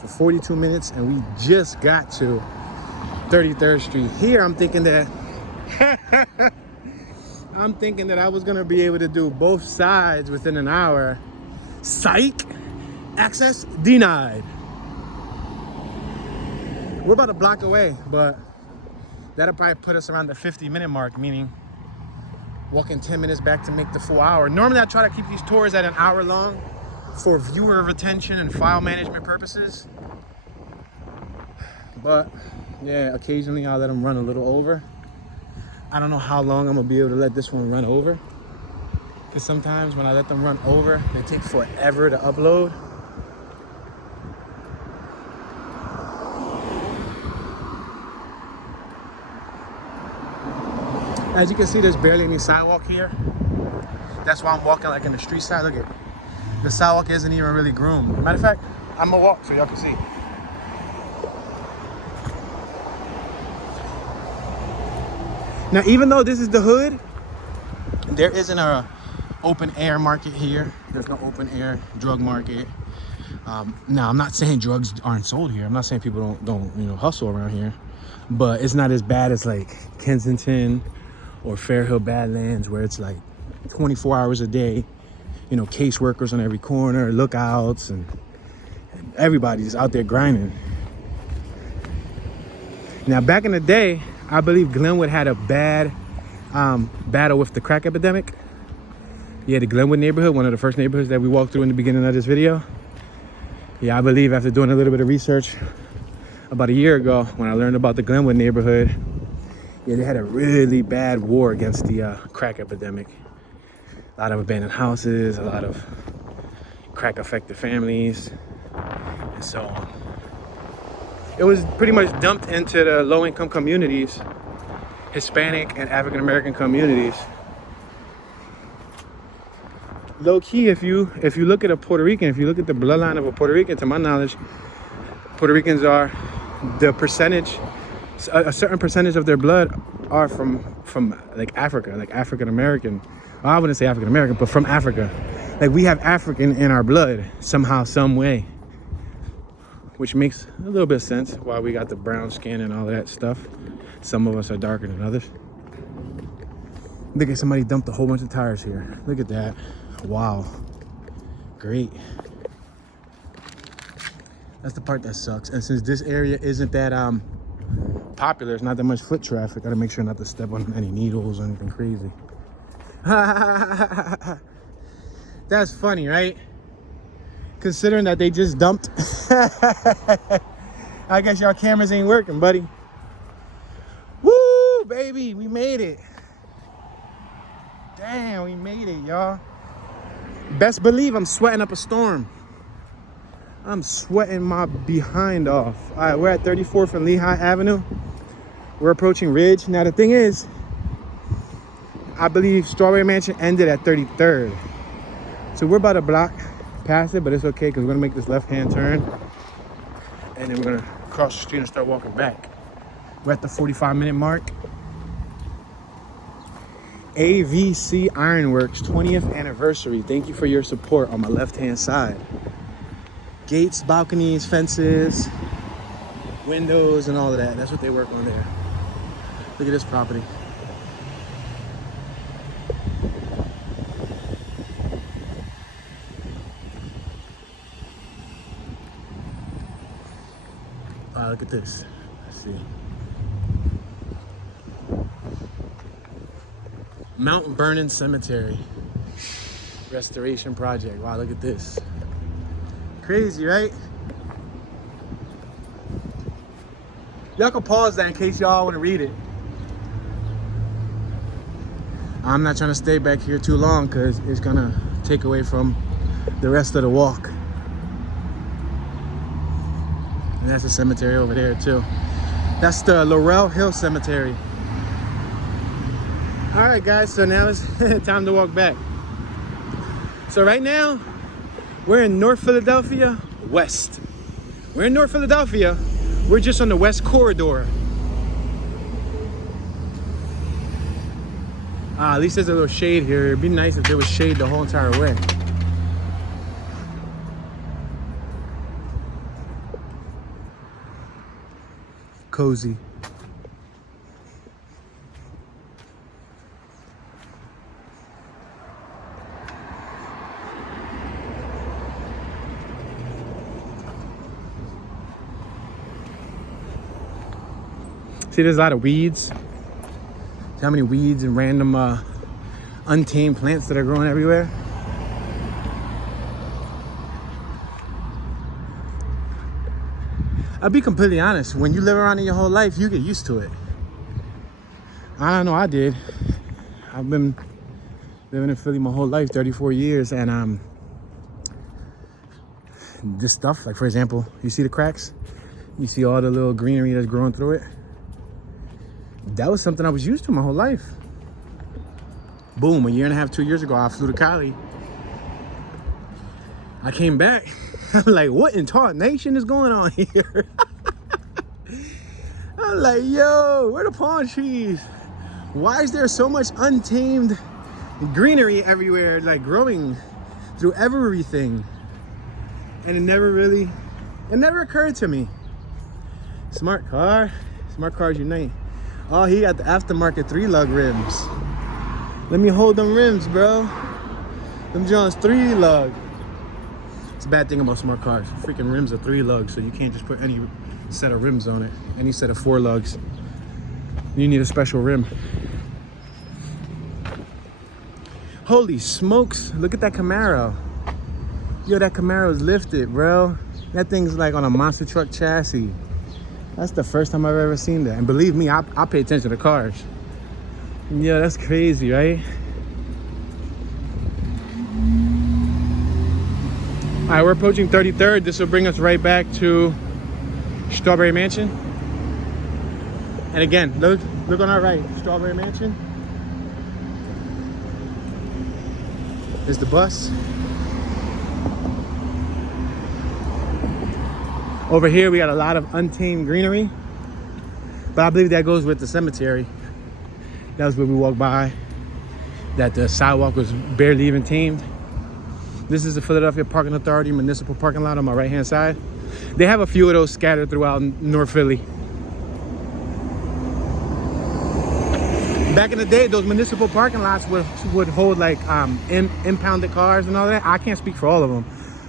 for 42 minutes and we just got to 33rd Street. Here, I'm thinking that I was gonna be able to do both sides within an hour. Psych! Access denied. We're about a block away, but that'll probably put us around the 50-minute mark, meaning walking 10 minutes back to make the full hour. Normally, I try to keep these tours at an hour long for viewer retention and file management purposes. But yeah, occasionally I'll let them run a little over. I don't know how long I'm gonna be able to let this one run over, because sometimes when I let them run over, they take forever to upload. As you can see, there's barely any sidewalk here. That's why I'm walking like in the street side. Look at the sidewalk isn't even really groomed. Matter of fact, I'm gonna walk so y'all can see. Now, even though this is the hood, there isn't a open air market here. There's no open air drug market. Now, I'm not saying drugs aren't sold here. I'm not saying people don't hustle around here, but it's not as bad as like Kensington or Fairhill Badlands, where it's like 24 hours a day, caseworkers on every corner, lookouts, and everybody's out there grinding. Now, back in the day, I believe Glenwood had a bad battle with the crack epidemic. Yeah, the Glenwood neighborhood, one of the first neighborhoods that we walked through in the beginning of this video. Yeah, I believe after doing a little bit of research about a year ago, when I learned about the Glenwood neighborhood, yeah, they had a really bad war against the crack epidemic. A lot of abandoned houses, a lot of crack-affected families, and so on. It was pretty much dumped into the low-income communities, Hispanic and African-American communities. Low-key, if you look at a Puerto Rican, if you look at the bloodline of a Puerto Rican, to my knowledge, Puerto Ricans are the percentage, a certain percentage of their blood are from like Africa, like African-American. Well, I wouldn't say African-American, but from Africa. Like, we have African in our blood somehow, some way. Which makes a little bit of sense why we got the brown skin and all that stuff. Some of us are darker than others. Look at somebody dumped a whole bunch of tires here. Look at that. Wow. Great. That's the part that sucks. And since this area isn't that popular. There's not that much foot traffic. Gotta make sure not to step on any needles or anything crazy. That's funny, right? Considering that they just dumped. I guess y'all cameras ain't working, buddy. Woo, baby, we made it. Damn, we made it, y'all. Best believe I'm sweating up a storm. I'm sweating my behind off. All right, we're at 34th and Lehigh Avenue. We're approaching Ridge. Now, the thing is, I believe Strawberry Mansion ended at 33rd. So we're about a block past it, but it's okay because we're gonna make this left-hand turn. And then we're gonna cross the street and start walking back. We're at the 45-minute mark. AVC Ironworks 20th anniversary. Thank you for your support on my left-hand side. Gates, balconies, fences, windows, and all of that. That's what they work on there. Look at this property. Wow, look at this. Let's see. Mount Vernon Cemetery restoration project. Wow, look at this. Crazy, right? Y'all can pause that in case y'all want to read it. I'm not trying to stay back here too long because it's gonna take away from the rest of the walk. And that's a cemetery over there too. That's the Laurel Hill Cemetery. All right, guys, so now it's time to walk back. So right now, we're in North Philadelphia West. We're in North Philadelphia. We're just on the West Corridor. At least there's a little shade here. It'd be nice if there was shade the whole entire way. Cozy. See, there's a lot of weeds. See how many weeds and random untamed plants that are growing everywhere? I'll be completely honest, when you live around it your whole life, you get used to it. I don't know, I did. I've been living in Philly my whole life, 34 years, and this stuff, like for example, you see the cracks? You see all the little greenery that's growing through it? That was something I was used to my whole life. Boom, a year and a half, 2 years ago, I flew to Cali. I came back. I'm like, what in tarnation is going on here? I'm like, yo, where are the palm trees? Why is there so much untamed greenery everywhere, like growing through everything? And it never occurred to me. Smart cars unite. Oh, he got the aftermarket 3-lug rims. Let me hold them rims, bro. Them John's 3-lug. It's a bad thing about smart cars. Freaking rims are 3-lugs, so you can't just put any set of rims on it. Any set of 4 lugs. You need a special rim. Holy smokes, look at that Camaro. Yo, that Camaro is lifted, bro. That thing's like on a monster truck chassis. That's the first time I've ever seen that. And believe me, I pay attention to cars. Yeah, that's crazy, right? All right, we're approaching 33rd. This will bring us right back to Strawberry Mansion. And again, look on our right, Strawberry Mansion. There's the bus. Over here, we got a lot of untamed greenery, but I believe that goes with the cemetery. That was where we walked by, that the sidewalk was barely even tamed. This is the Philadelphia Parking Authority Municipal parking lot on my right-hand side. They have a few of those scattered throughout North Philly. Back in the day, those municipal parking lots would hold like impounded cars and all that. I can't speak for all of them,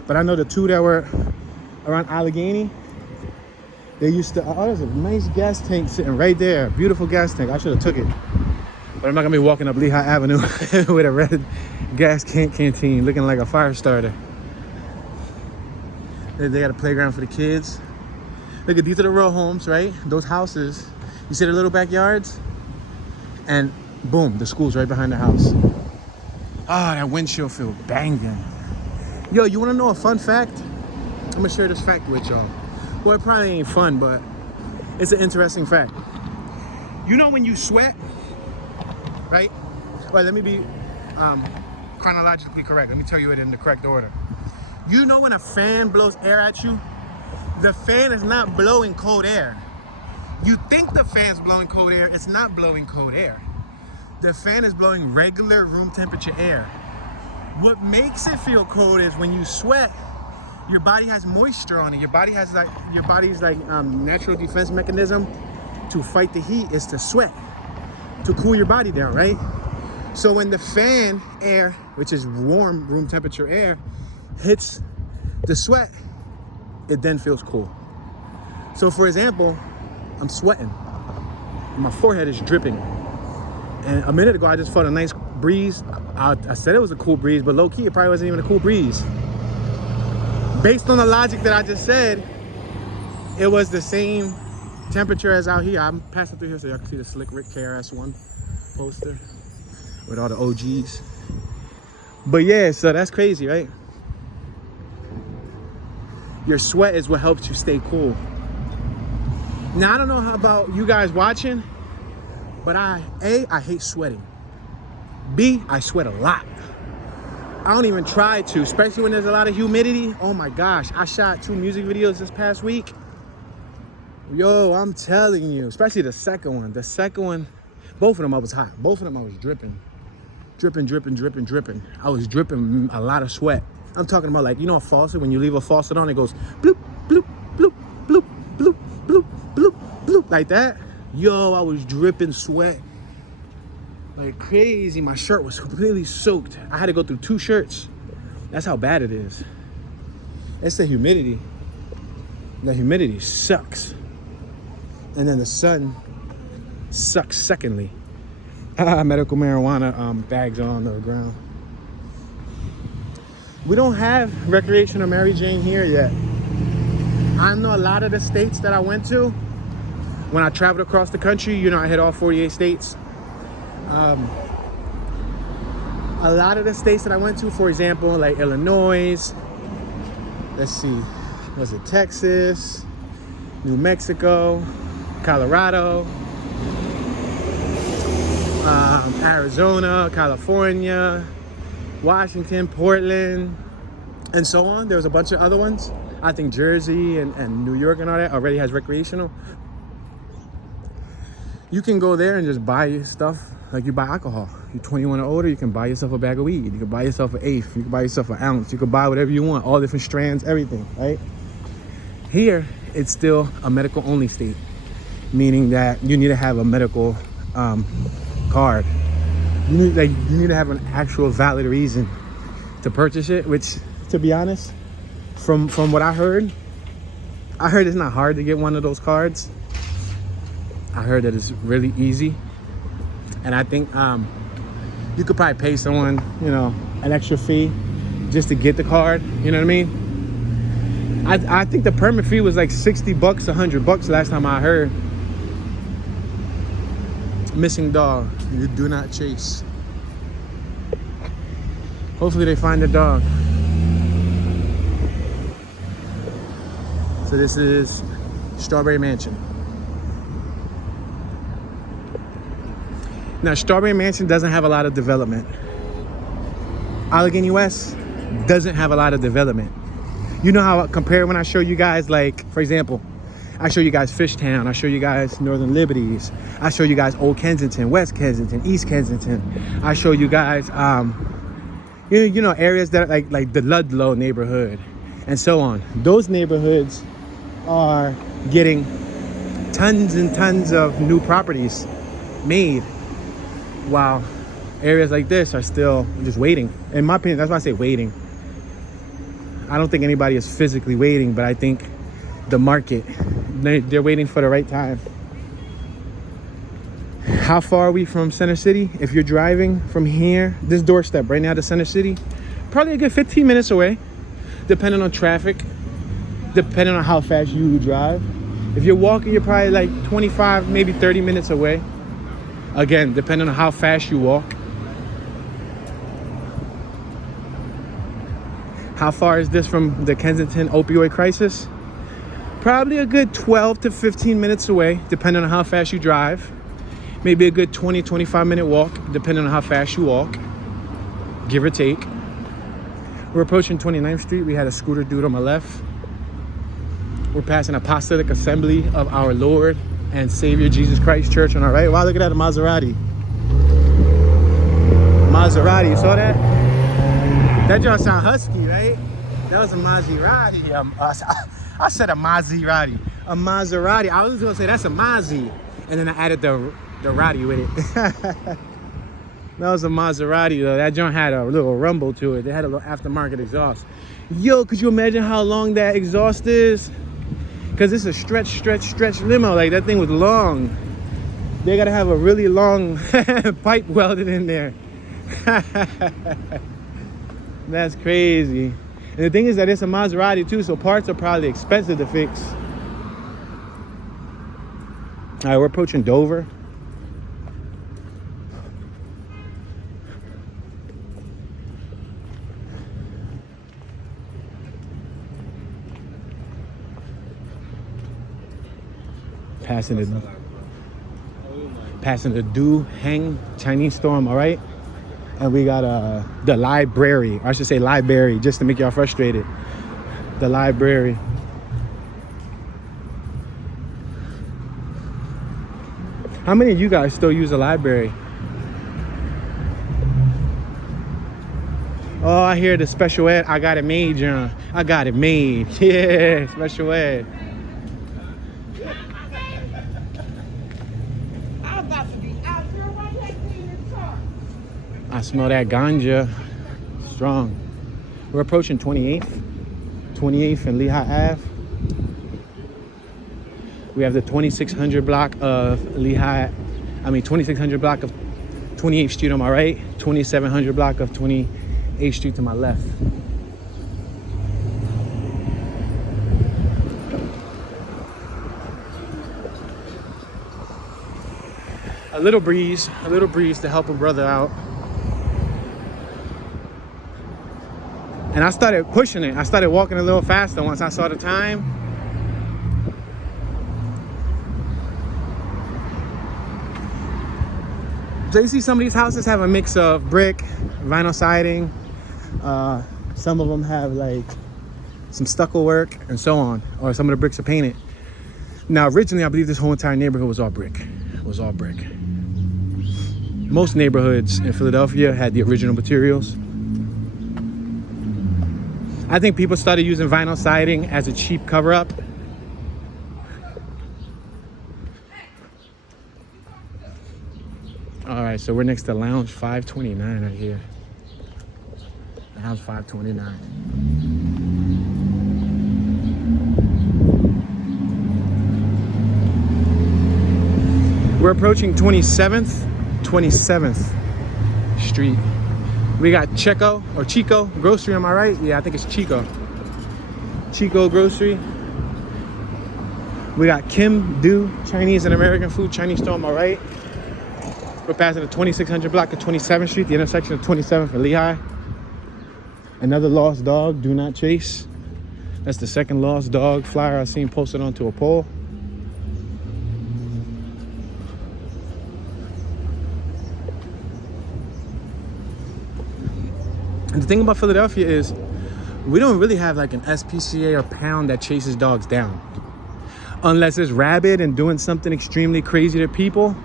but I know the two that were around Allegheny They used to, oh, there's a nice gas tank sitting right there. Beautiful gas tank. I should have took it. But I'm not gonna be walking up Lehigh Avenue with a red gas canteen looking like a fire starter. They got a playground for the kids. Look at, these are the row homes, right? Those houses. You see the little backyards? And boom, the school's right behind the house. Ah, that windshield feel banging. Yo, you wanna know a fun fact? I'm gonna share this fact with y'all. Well, it probably ain't fun, but it's an interesting fact. You know when you sweat, right? Well, let me be chronologically correct. Let me tell you it in the correct order. You know when a fan blows air at you, the fan is not blowing cold air. You think the fan's blowing cold air, it's not blowing cold air. The fan is blowing regular room temperature air. What makes it feel cold is when you sweat, your body has moisture on it. Your body's natural defense mechanism to fight the heat is to sweat, to cool your body down, right? So when the fan air, which is warm room temperature air, hits the sweat, it then feels cool. So for example, I'm sweating. My forehead is dripping. And a minute ago, I just felt a nice breeze. I said it was a cool breeze, but low key, it probably wasn't even a cool breeze. Based on the logic that I just said, it was the same temperature as out here. I'm passing through here so y'all can see the Slick Rick KRS-One poster with all the OGs. But yeah, so that's crazy, right? Your sweat is what helps you stay cool. Now, I don't know how about you guys watching, but I hate sweating. B, I sweat a lot. I don't even try to, especially when there's a lot of humidity. Oh my gosh, I shot 2 music videos this past week. Yo, I'm telling you, especially the second one. The second one, both of them I was hot. Both of them I was dripping. Dripping. I was dripping a lot of sweat. I'm talking about, like, you know a faucet, when you leave a faucet on, it goes bloop, bloop, bloop, bloop, bloop, bloop, bloop, bloop, like that. Yo, I was dripping sweat like crazy. My shirt was completely soaked. I had to go through 2 shirts. That's how bad it is. It's the humidity. The humidity sucks. And then the sun sucks secondly. Medical marijuana bags on the ground. We don't have recreational Mary Jane here yet. I know a lot of the states that I went to, when I traveled across the country, you know, I hit all 48 states. A lot of the states that I went to, for example, like Illinois, let's see, was it Texas, New Mexico, Colorado, Arizona, California, Washington, Portland, and so on. There was a bunch of other ones. I think Jersey and New York and all that already has recreational. You can go there and just buy stuff like you buy alcohol. You're 21 or older, you can buy yourself a bag of weed. You can buy yourself an eighth. You can buy yourself an ounce. You can buy whatever you want, all different strands, everything, right? Here, it's still a medical only state, meaning that you need to have a medical card. You need to have an actual valid reason to purchase it, which, to be honest, from what I heard it's not hard to get one of those cards. I heard that it's really easy. And I think you could probably pay someone, you know, an extra fee just to get the card. You know what I mean? I think the permit fee was like $60, $100 last time I heard. Missing dog. You do not chase. Hopefully they find the dog. So this is Strawberry Mansion. Now, Strawberry Mansion doesn't have a lot of development. Allegheny West doesn't have a lot of development. You know how I compare when I show you guys, like, for example, I show you guys Fishtown, I show you guys Northern Liberties, I show you guys Old Kensington, West Kensington, East Kensington. I show you guys, you know, areas that are like the Ludlow neighborhood and so on. Those neighborhoods are getting tons and tons of new properties made, while areas like this are still just waiting. In my opinion, that's why I say waiting. I don't think anybody is physically waiting, but I think the market. They're waiting for the right time. How far are we from Center City? If you're driving from here, this doorstep right now to Center City, probably a good 15 minutes away, depending on traffic, depending on how fast you drive. If you're walking, you're probably like 25, maybe 30 minutes away. Again, depending on how fast you walk. How far is this from the Kensington opioid crisis? Probably a good 12 to 15 minutes away, depending on how fast you drive. Maybe a good 20, 25 minute walk, depending on how fast you walk, give or take. We're approaching 29th Street. We had a scooter dude on my left. We're passing Apostolic Assembly of our Lord and Savior Jesus Christ Church on our right. Wow, look at that, a Maserati. Maserati, you saw that? That just sound husky, right? That was a Maserati. I said a Maserati. A Maserati. I was gonna say that's a Mazzy, and then I added the Roddy with it. That was a Maserati though. That joint had a little rumble to it. They had a little aftermarket exhaust. Yo, could you imagine how long that exhaust is? Because it's a stretch limo. Like, that thing was long. They gotta have a really long pipe welded in there. That's crazy. And the thing is that it's a Maserati too, so parts are probably expensive to fix. All right, we're approaching Dover. Passing the Do Hang Chinese store, all right? And we got the library, or I should say library, just to make y'all frustrated. The library. How many of you guys still use the library? Oh, I hear the special ed. I got it made, John. I got it made. Yeah, special ed. I smell that ganja strong. We're approaching 28th and Lehigh Ave. We have the 2600 block of 2600 block of 28th Street on my right, 2700 block of 28th Street to my left. A little breeze to help a brother out. And I started pushing it. I started walking a little faster once I saw the time. So you see some of these houses have a mix of brick, vinyl siding. Some of them have like some stucco work and so on. Or some of the bricks are painted. Now originally I believe this whole entire neighborhood was all brick. Most neighborhoods in Philadelphia had the original materials. I think people started using vinyl siding as a cheap cover-up. All right, so we're next to Lounge 529 right here. Lounge 529. We're approaching 27th Street. We got Chico Grocery on my right. Yeah, I think it's Chico Grocery. We got Kim Do Chinese and American Food Chinese store on my right. We're passing the 2600 block of 27th Street, the intersection of 27th and Lehigh. Another lost dog, do not chase. That's the second lost dog flyer I've seen posted onto a pole. And the thing about Philadelphia is we don't really have like an SPCA or pound that chases dogs down. Unless it's rabid and doing something extremely crazy to people,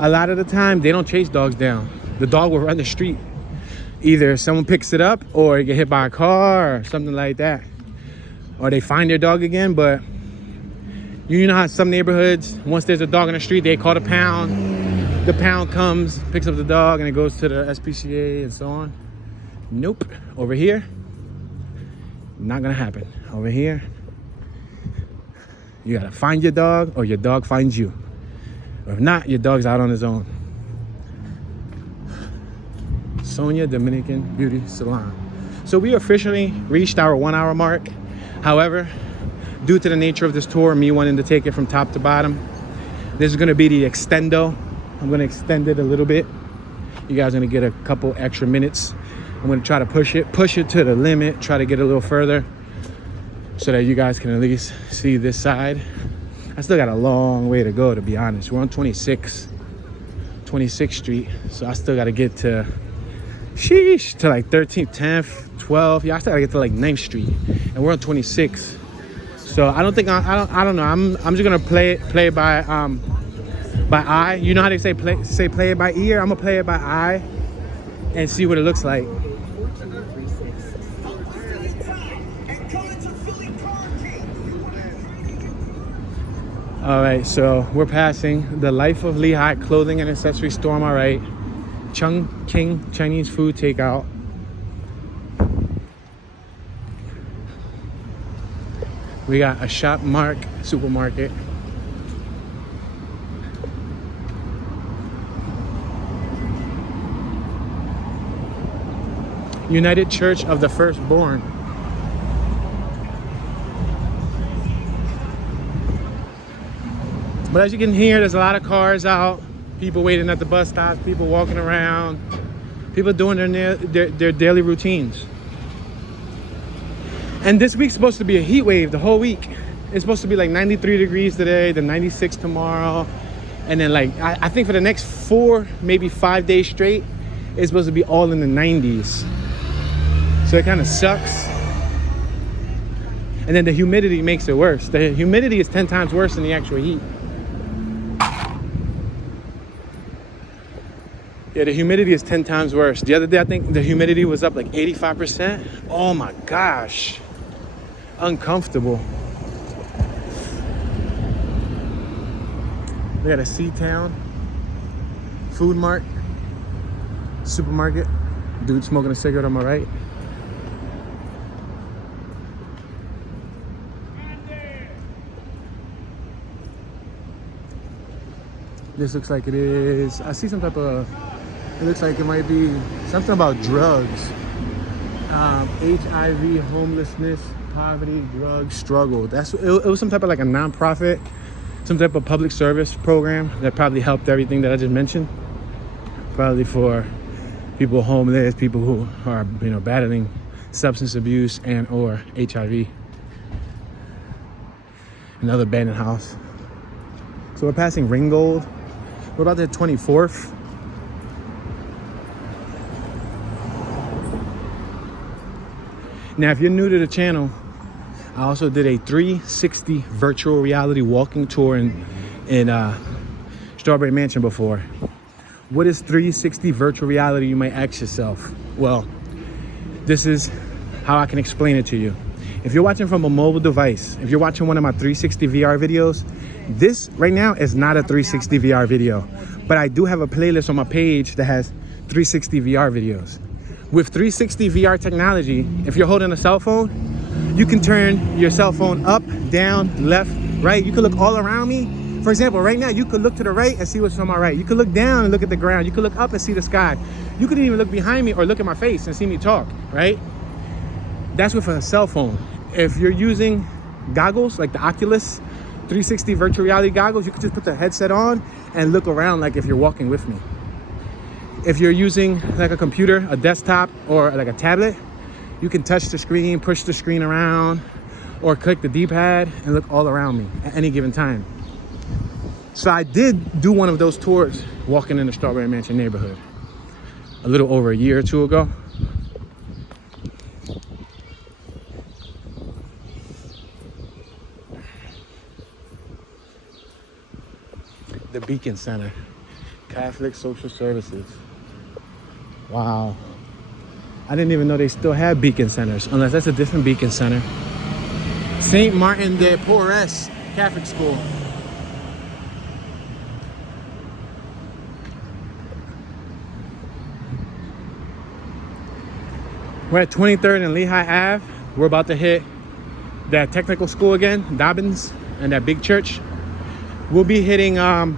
a lot of the time they don't chase dogs down. The dog will run the street. Either someone picks it up or it get hit by a car or something like that. Or they find their dog again, but you know how some neighborhoods, once there's a dog on the street, they call the pound. The pound comes, picks up the dog, and it goes to the SPCA and so on. Nope. Over here, not gonna happen. Over here, You gotta find your dog or your dog finds you. Or if not, your dog's out on his own. Sonia Dominican Beauty Salon. So we officially reached our 1 hour mark. However, due to the nature of this tour, me wanting to take it from top to bottom, this is gonna be the extendo. I'm gonna extend it a little bit. You guys are gonna get a couple extra minutes. I'm gonna try to push it to the limit, try to get a little further so that you guys can at least see this side. I still got a long way to go, to be honest. We're on 26th Street, so I still gotta get to, to like 13th, 10th, 12th. Yeah, I still gotta get to like 9th Street, and we're on 26th. So I don't think I don't know. I'm just gonna play it by eye. You know how they say play it by ear? I'm gonna play it by eye and see what it looks like. All right, so we're passing the Life of Lehigh clothing and accessory store on my right. Chung King Chinese food takeout. We got a Shop Mark supermarket. United Church of the Firstborn. But as you can hear, there's a lot of cars out, people waiting at the bus stops, people walking around, people doing their daily routines. And this week's supposed to be a heat wave the whole week. It's supposed to be like 93 degrees today, then 96 tomorrow. And then like, I think for the next 4, maybe 5 days straight, it's supposed to be all in the 90s. So it kind of sucks. And then the humidity makes it worse. The humidity is 10 times worse than the actual heat. Yeah, the humidity is 10 times worse. The other day, I think the humidity was up like 85%. Oh my gosh. Uncomfortable. We got a C-Town food mart, supermarket. Dude smoking a cigarette on my right. This looks like it is, I see some type of, it looks like it might be something about drugs. HIV, homelessness, poverty, drugs, struggle. It was some type of like a non-profit, some type of public service program that probably helped everything that I just mentioned. Probably for people homeless, people who are, battling substance abuse and or HIV. Another abandoned house. So we're passing Ringgold. We're about to hit 24th. Now, if you're new to the channel, I also did a 360 virtual reality walking tour in Strawberry Mansion before. What is 360 virtual reality, you might ask yourself? Well, this is how I can explain it to you. If you're watching from a mobile device, if you're watching one of my 360 VR videos, this right now is not a 360 VR video, but I do have a playlist on my page that has 360 VR videos. With 360 VR technology, if you're holding a cell phone, you can turn your cell phone up, down, left, right. You can look all around me. For example, right now, you could look to the right and see what's on my right. You could look down and look at the ground. You could look up and see the sky. You could even look behind me or look at my face and see me talk, right? That's with a cell phone. If you're using goggles, like the Oculus 360 virtual reality goggles, you can just put the headset on and look around like if you're walking with me. If you're using like a computer, a desktop, or like a tablet, you can touch the screen, push the screen around, or click the D-pad and look all around me at any given time. So I did do one of those tours walking in the Strawberry Mansion neighborhood a little over a year or two ago. The Beacon Center, Catholic Social Services. Wow. I didn't even know they still had Beacon Centers, unless that's a different Beacon Center. St. Martin de Porres Catholic School. We're at 23rd and Lehigh Ave. We're about to hit that technical school again, Dobbins. and that big church. We'll be hitting the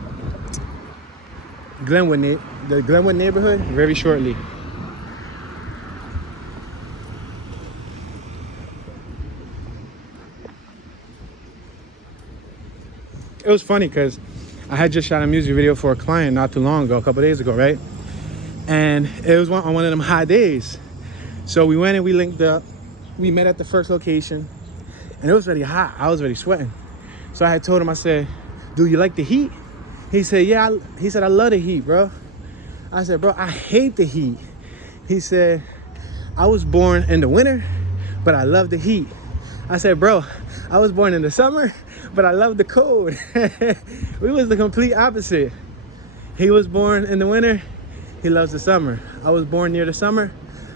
Glenwood neighborhood very shortly. It was funny because I had just shot a music video for a client not too long ago, a couple days ago, right? And it was on one of them hot days. So we went and we linked up. We met at the first location, and it was really hot. I was already sweating. So I had told him, I said, "Do you like the heat?" He said, "Yeah." He said, "I love the heat, bro." I said, "Bro, I hate the heat." He said, "I was born in the winter, but I love the heat." I said, "Bro, I was born in the summer, but I love the cold." We was the complete opposite. He was born in the winter. He loves the summer. I was born near the summer.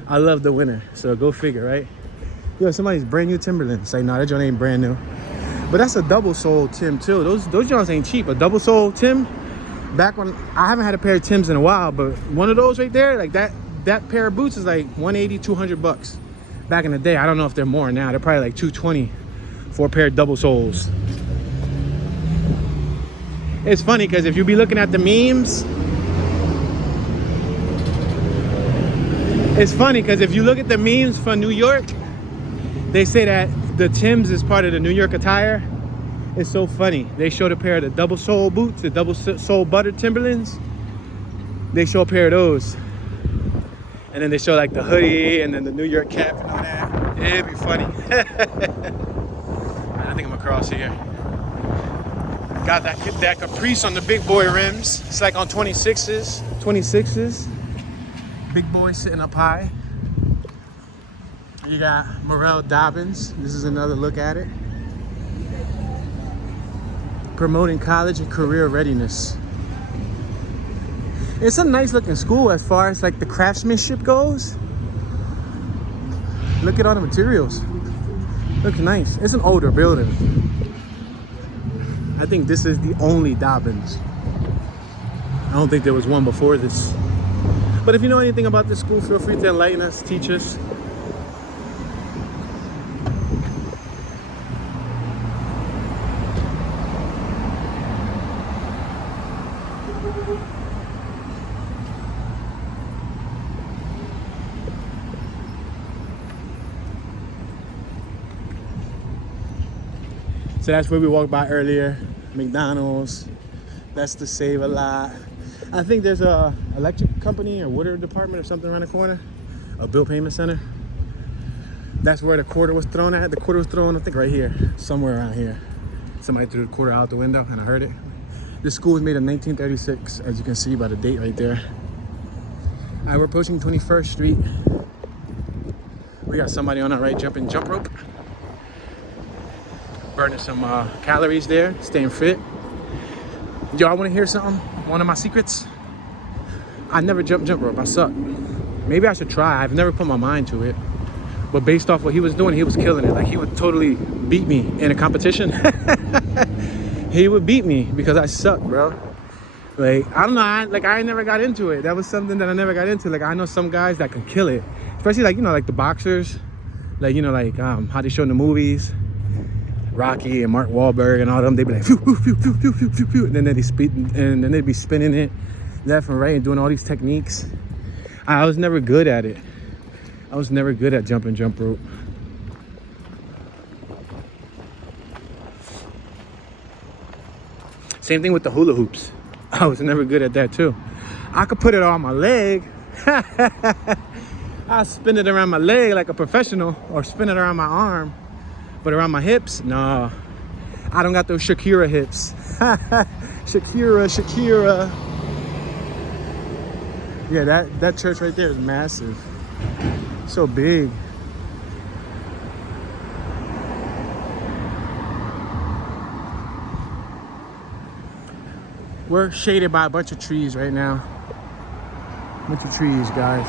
I love the winter. So go figure, right? Yo, somebody's brand new Timberland. Say, "No, that joint ain't brand new." But that's a double sole Tim too. Those joints ain't cheap. A double sole Tim. Back when I haven't had a pair of Tims in a while, but one of those right there, like that pair of boots is like 180, 200 bucks. Back in the day, I don't know if they're more now. They're probably like 220 for a pair of double soles. It's funny because if you be looking at the memes, it's funny because if you look at the memes for New York, they say that the Tims is part of the New York attire. It's so funny. They showed a pair of the double sole boots, the double sole buttered Timberlands. They show a pair of those. And then they show like the hoodie and then the New York cap and all that. It'd be funny. I think I'm across here. Got that Caprice on the big boy rims. It's like on 26s. Big boy sitting up high. You got Morel Dobbins. This is another look at it. Promoting college and career readiness. It's a nice looking school as far as like the craftsmanship goes. Look at all the materials. Looks nice. It's an older building. I think this is the only Dobbins. I don't think there was one before this. But if you know anything about this school, feel free to enlighten us, teach us. So that's where we walked by earlier, McDonald's. That's the Save a Lot. I think there's a electric company or water department or something around the corner, a bill payment center. That's where the quarter was thrown at. The quarter was thrown, I think, right here, somewhere around here. Somebody threw the quarter out the window and I heard it. This school was made in 1936, as you can see by the date right there. All right, we're approaching 21st Street. We got somebody on our right jumping jump rope. Burning some calories there, staying fit. Y'all want to hear something? One of my secrets? I never jump rope. I suck. Maybe I should try. I've never put my mind to it. But based off what he was doing, he was killing it. Like, he would totally beat me in a competition. He would beat me because I suck, bro. Like, I don't know. I never got into it. That was something that I never got into. Like, I know some guys that can kill it. Especially, like, you know, like the boxers. Like, you know, like how they show in the movies. Rocky and Mark Wahlberg and all them, they'd be like, phew, phew, phew, phew, phew, phew, phew, phew. And then they'd be spinning it left and right and doing all these techniques. I was never good at it. I was never good at jump rope. Same thing with the hula hoops. I was never good at that too. I could put it on my leg. I spin it around my leg like a professional, or spin it around my arm. But around my hips, nah. I don't got those Shakira hips. Shakira. Yeah, that church right there is massive. So big. We're shaded by a bunch of trees right now. Bunch of trees, guys.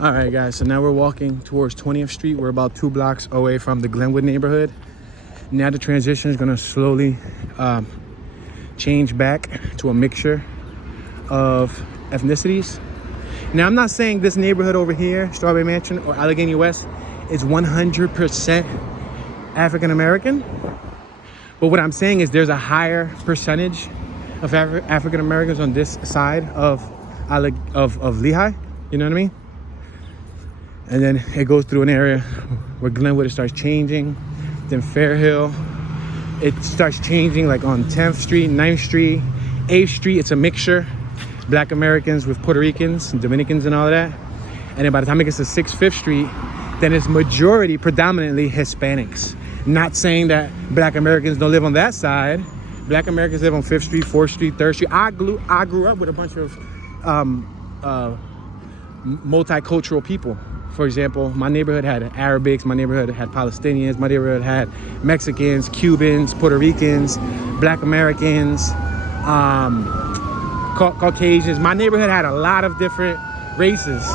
All right, guys, so now we're walking towards 20th Street. We're about 2 blocks away from the Glenwood neighborhood. Now the transition is gonna slowly change back to a mixture of ethnicities. Now, I'm not saying this neighborhood over here, Strawberry Mansion or Allegheny West, is 100% African American. But what I'm saying is there's a higher percentage of African Americans on this side of Lehigh. You know what I mean? And then it goes through an area where Glenwood starts changing. Then Fairhill, it starts changing like on 10th Street, 9th Street, 8th Street. It's a mixture. Black Americans with Puerto Ricans and Dominicans and all of that. And then by the time it gets to 6th, 5th Street, then it's majority, predominantly Hispanics. Not saying that Black Americans don't live on that side. Black Americans live on 5th Street, 4th Street, 3rd Street. I grew up with a bunch of multicultural people. For example, my neighborhood had Arabics, my neighborhood had Palestinians, my neighborhood had Mexicans, Cubans, Puerto Ricans, Black Americans, Caucasians. My neighborhood had a lot of different races.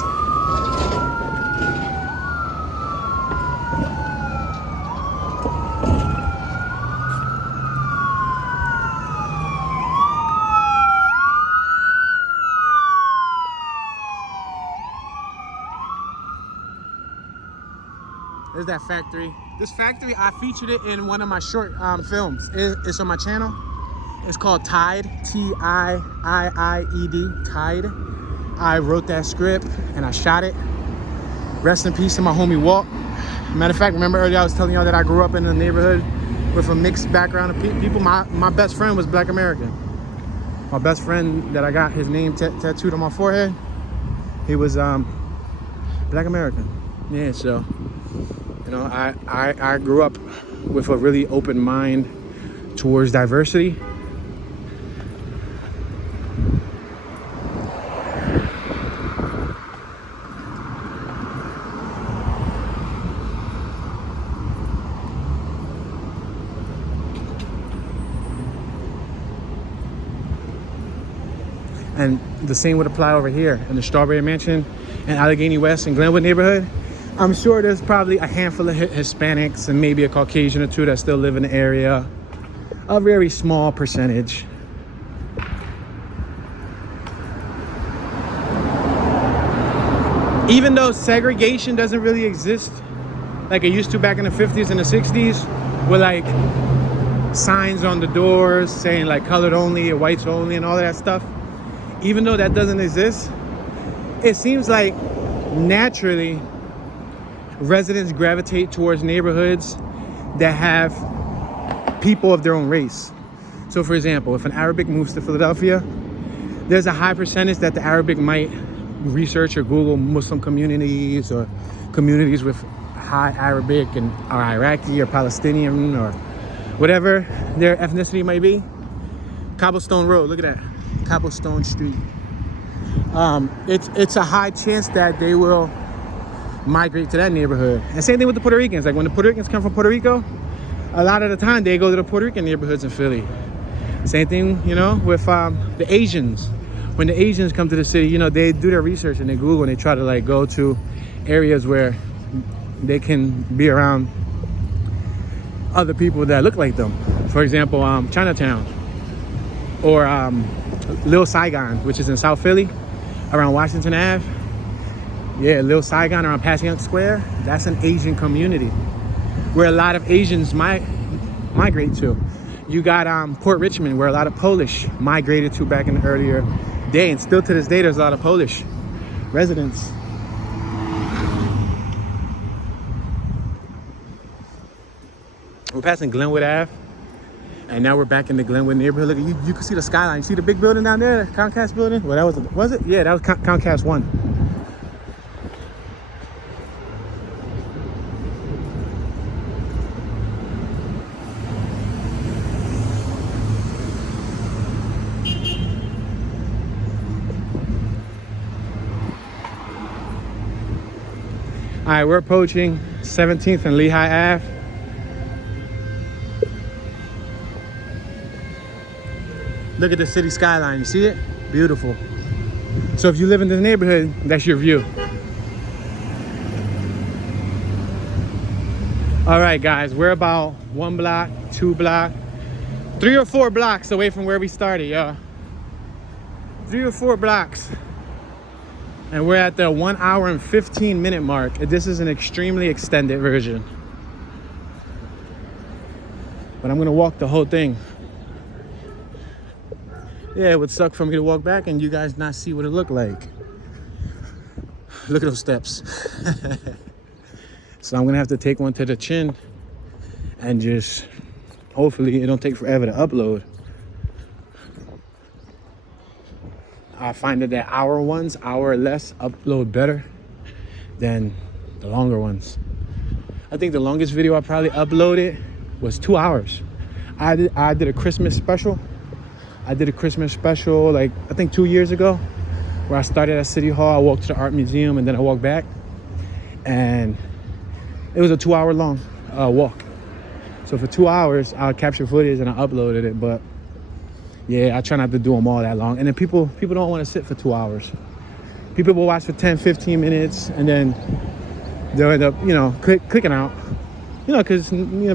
There's that factory. This factory, I featured it in one of my short films. It's on my channel. It's called Tide, T-I-I-I-E-D, Tide. I wrote that script and I shot it. Rest in peace to my homie Walt. Matter of fact, remember earlier I was telling y'all that I grew up in a neighborhood with a mixed background of people. My best friend was Black American. My best friend that I got his name tattooed on my forehead, he was Black American. Yeah, so. You know, I grew up with a really open mind towards diversity. And the same would apply over here in the Strawberry Mansion and Allegheny West and Glenwood neighborhood. I'm sure there's probably a handful of Hispanics and maybe a Caucasian or two that still live in the area. A very small percentage. Even though segregation doesn't really exist like it used to back in the 50s and the 60s, with like signs on the doors saying like colored only or whites only and all that stuff. Even though that doesn't exist, it seems like naturally residents gravitate towards neighborhoods that have people of their own race. So for example, if an Arabic moves to Philadelphia, there's a high percentage that the Arabic might research or Google Muslim communities or communities with high Arabic and or Iraqi or Palestinian or whatever their ethnicity might be. Cobblestone Road, look at that. Cobblestone Street. It's a high chance that they will migrate to that neighborhood. And same thing with the Puerto Ricans. Like when the Puerto Ricans come from Puerto Rico, a lot of the time they go to the Puerto Rican neighborhoods in Philly. Same thing, you know, with the Asians. When the Asians come to the city, you know, they do their research and they Google and they try to like go to areas where they can be around other people that look like them. For example, Chinatown or Little Saigon, which is in South Philly, around Washington Ave. Yeah, Little Saigon around Passyunk Square. That's an Asian community where a lot of Asians migrate to. You got Port Richmond, where a lot of Polish migrated to back in the earlier day, and still to this day there's a lot of Polish residents. We're passing Glenwood Ave, and now we're back in the Glenwood neighborhood. Look, you can see the skyline. You see the big building down there, the Comcast building? Well, that was it? Yeah, that was Comcast 1. All right, we're approaching 17th and Lehigh Ave. Look at the city skyline, you see it? Beautiful. So if you live in this neighborhood, that's your view. All right, guys, we're about 1 block, 2 block, 3 or 4 blocks away from where we started, y'all. 3 or 4 blocks And we're at the 1 hour and 15 minute mark. This is an extremely extended version. But I'm gonna walk the whole thing. Yeah, it would suck for me to walk back and you guys not see what it looked like. Look at those steps. So I'm gonna have to take one to the chin and just, hopefully it don't take forever to upload. I find that the hour ones, hour or less, upload better than the longer ones. I think the longest video I probably uploaded was 2 hours. I did a Christmas special. I did a Christmas special like I think 2 years ago, where I started at City Hall. I walked to the art museum and then I walked back, and it was a 2 hour long walk. So for 2 hours, I captured footage and I uploaded it. But yeah, I try not to do them all that long. And then people don't want to sit for 2 hours. People will watch for 10, 15 minutes and then they'll end up, clicking out. Because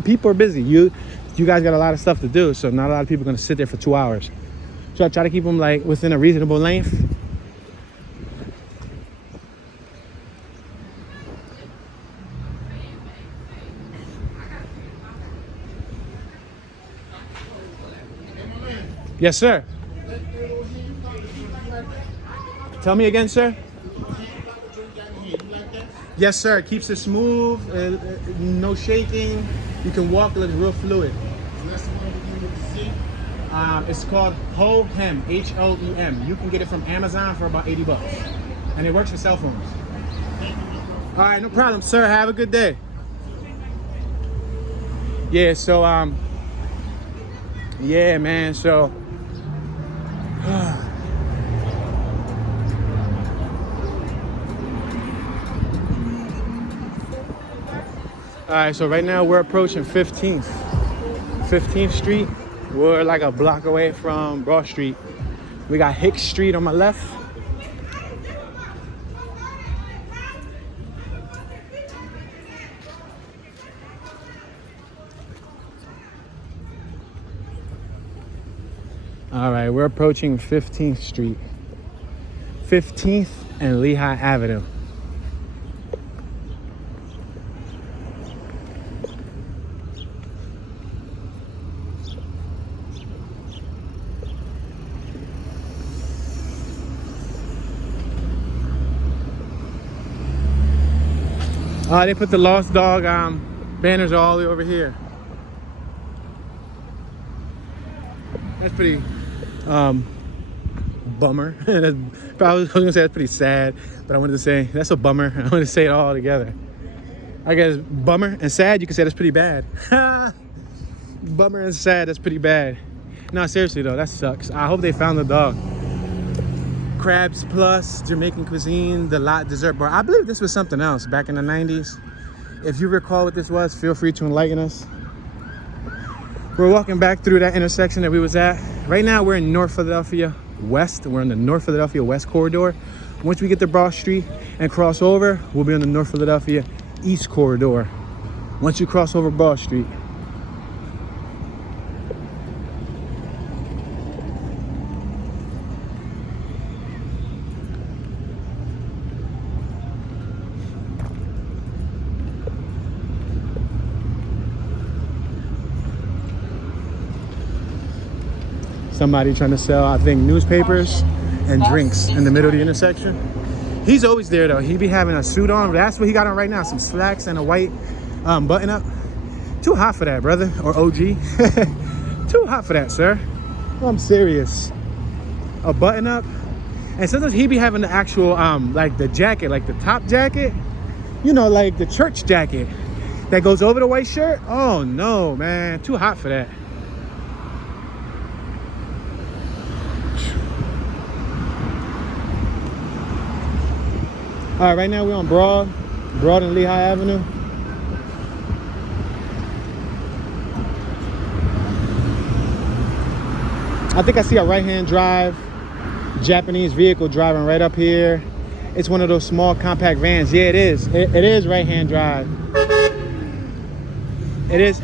people are busy. You guys got a lot of stuff to do, so not a lot of people are gonna sit there for 2 hours. So I try to keep them like within a reasonable length. Yes, sir. Tell me again, sir. Yes, sir. It keeps it smooth, no shaking. You can walk, it looks real fluid. It's called HOODS, H-O-E-M. You can get it from Amazon for about 80 bucks. And it works for cell phones. All right, no problem, sir. Have a good day. Yeah, so, yeah, man, so. All right, so right now we're approaching 15th Street. We're like a block away from Broad Street. We got Hicks Street on my left. All right, we're approaching 15th Street. 15th and Lehigh Avenue. They put the Lost Dog banners all the way over here. That's pretty bummer. I was gonna say that's pretty sad, but I wanted to say that's a bummer. I wanted to say it all together. I guess bummer and sad, you can say that's pretty bad. Bummer and sad, that's pretty bad. No, seriously though, that sucks. I hope they found the dog. Crabs Plus, Jamaican cuisine, the lot dessert bar. I believe this was something else back in the 90s. If you recall what this was, feel free to enlighten us. We're walking back through that intersection that we was at. Right now we're in North Philadelphia West. We're in the North Philadelphia West corridor. Once we get to Broad Street and cross over, we'll be on the North Philadelphia East corridor. Once you cross over Broad Street. Somebody trying to sell, I think, newspapers and drinks in the middle of the intersection. He's always there though. He be having a suit on. That's what he got on right now. Some slacks and a white button up. Too hot for that, brother, or OG. Too hot for that, sir. Well, I'm serious. A button up. And sometimes he be having the actual, like the jacket, like the top jacket. You know, like the church jacket that goes over the white shirt. Oh no, man, too hot for that. All right, right now we're on Broad and Lehigh Avenue. I think I see a right-hand drive Japanese vehicle driving right up here. It's one of those small compact vans. Yeah, it is. It is right-hand drive. It is.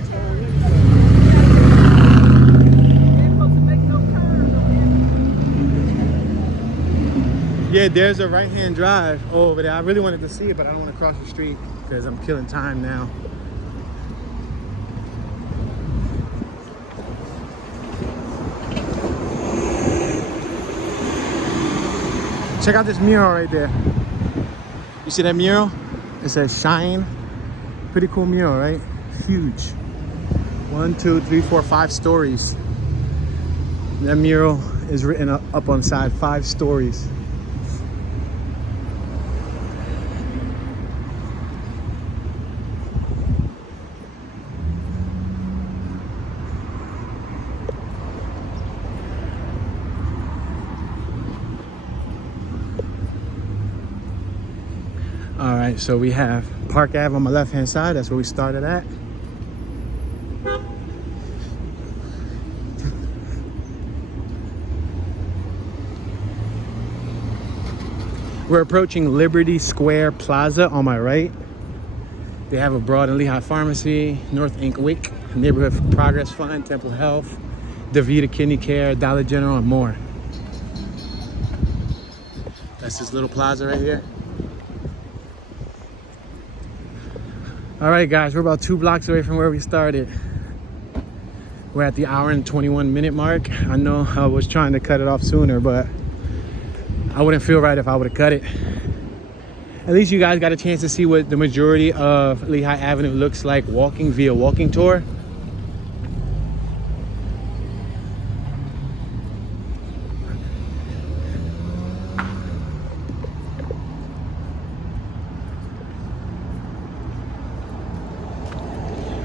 Yeah, there's a right-hand drive over there. I really wanted to see it, but I don't want to cross the street because I'm killing time now. Check out this mural right there. You see that mural? It says shine. Pretty cool mural, right? Huge. 1, 2, 3, 4, 5 stories. That mural is written up on the side, 5 stories. All right, so we have Park Ave on my left-hand side. That's where we started at. We're approaching Liberty Square Plaza on my right. They have a Broad and Lehigh Pharmacy, North Inc. WIC, Neighborhood Progress Fund, Temple Health, DaVita Kidney Care, Dollar General, and more. That's this little plaza right here. All right, guys, we're about 2 blocks away from where we started. We're at the hour and 21-minute mark. I know I was trying to cut it off sooner, but I wouldn't feel right if I would have cut it. At least you guys got a chance to see what the majority of Lehigh Avenue looks like walking via walking tour.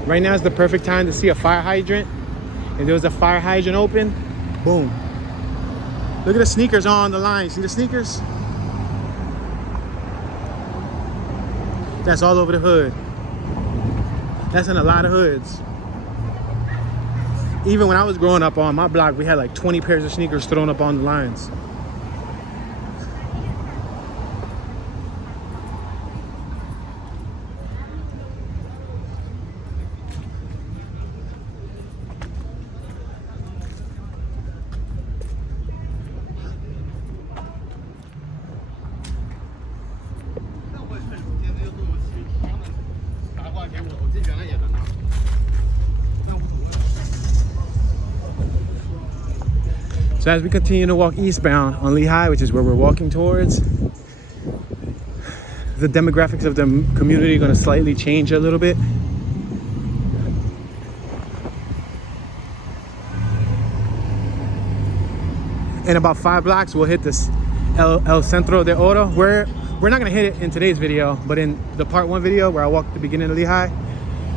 Right now is the perfect time to see a fire hydrant. If there was a fire hydrant open, boom. Look at the sneakers on the line. See the sneakers? That's all over the hood. That's in a lot of hoods. Even when I was growing up on my block, we had like 20 pairs of sneakers thrown up on the lines. So as we continue to walk eastbound on Lehigh, which is where we're walking towards, the demographics of the community are going to slightly change a little bit. In about 5 blocks, we'll hit this El Centro de Oro. We're not going to hit it in today's video, but in the part 1 video where I walked the beginning of Lehigh,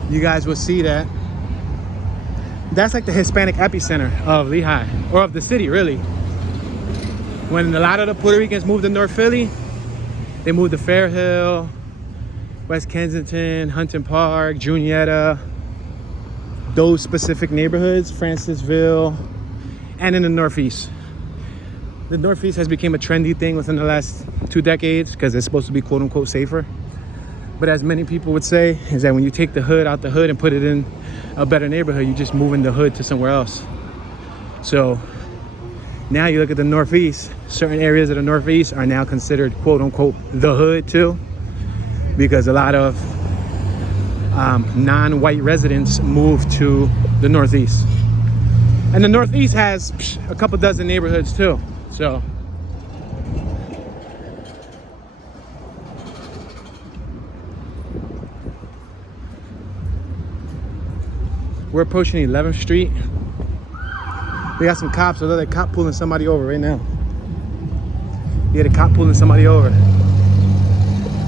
you guys will see that that's like the Hispanic epicenter of Lehigh, or of the city, really. When a lot of the Puerto Ricans moved to North Philly, they moved to Fairhill, West Kensington, Huntington Park, Juniata, those specific neighborhoods, Francisville, and in the Northeast. The Northeast has become a trendy thing within the last 2 decades because it's supposed to be quote unquote safer. But as many people would say, is that when you take the hood out the hood and put it in a better neighborhood, you just moving the hood to somewhere else. So now you look at the Northeast, certain areas of the Northeast are now considered quote unquote the hood too, because a lot of non-white residents moved to the Northeast. And the Northeast has a couple dozen neighborhoods too. So we're approaching 11th Street. We got some cops, although the cop pulling somebody over right now. Yeah, the cop pulling somebody over.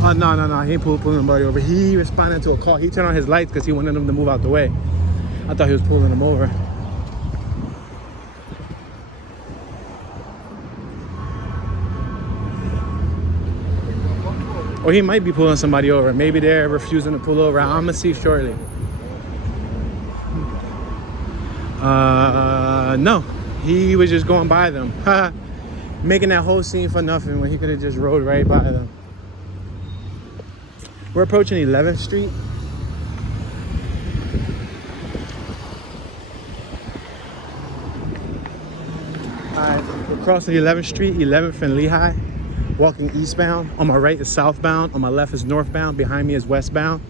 Oh, no, he ain't pulling somebody over. He responded to a call. He turned on his lights because he wanted them to move out the way. I thought he was pulling them over. Or he might be pulling somebody over. Maybe they're refusing to pull over. I'm gonna see shortly. No, he was just going by them. Making that whole scene for nothing when he could have just rode right by them. We're approaching 11th Street. All right, we're crossing 11th Street, 11th and Lehigh. walking eastbound. On my right is southbound. On my left is northbound. Behind me is westbound.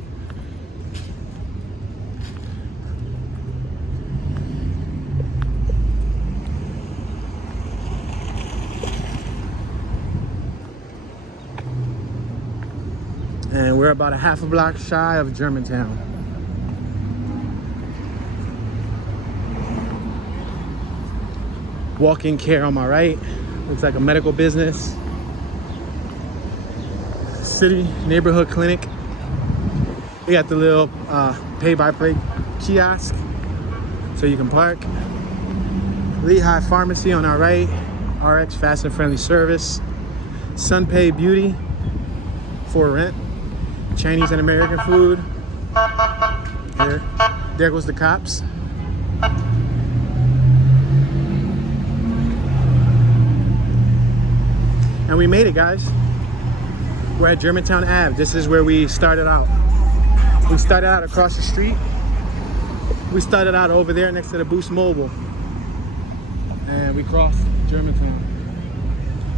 And we're about a half a block shy of Germantown. Walk-in care on my right. Looks like a medical business. City neighborhood clinic. We got the little pay-by-play kiosk so you can park. Lehigh Pharmacy on our right. RX fast and friendly service. Sunpay Beauty for rent. Chinese and American food. There goes the cops. And we made it, guys. We're at Germantown Ave. This is where we started out. We started out across the street. We started out over there next to the Boost Mobile. And we crossed Germantown.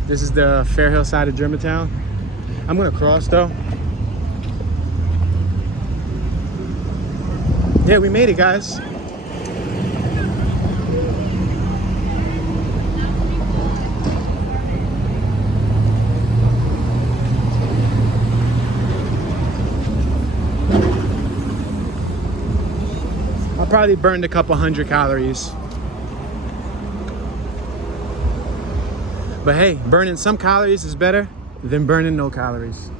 This is the Fairhill side of Germantown. I'm gonna cross though. Yeah, we made it, guys. I probably burned a couple 100 calories. But hey, burning some calories is better than burning no calories.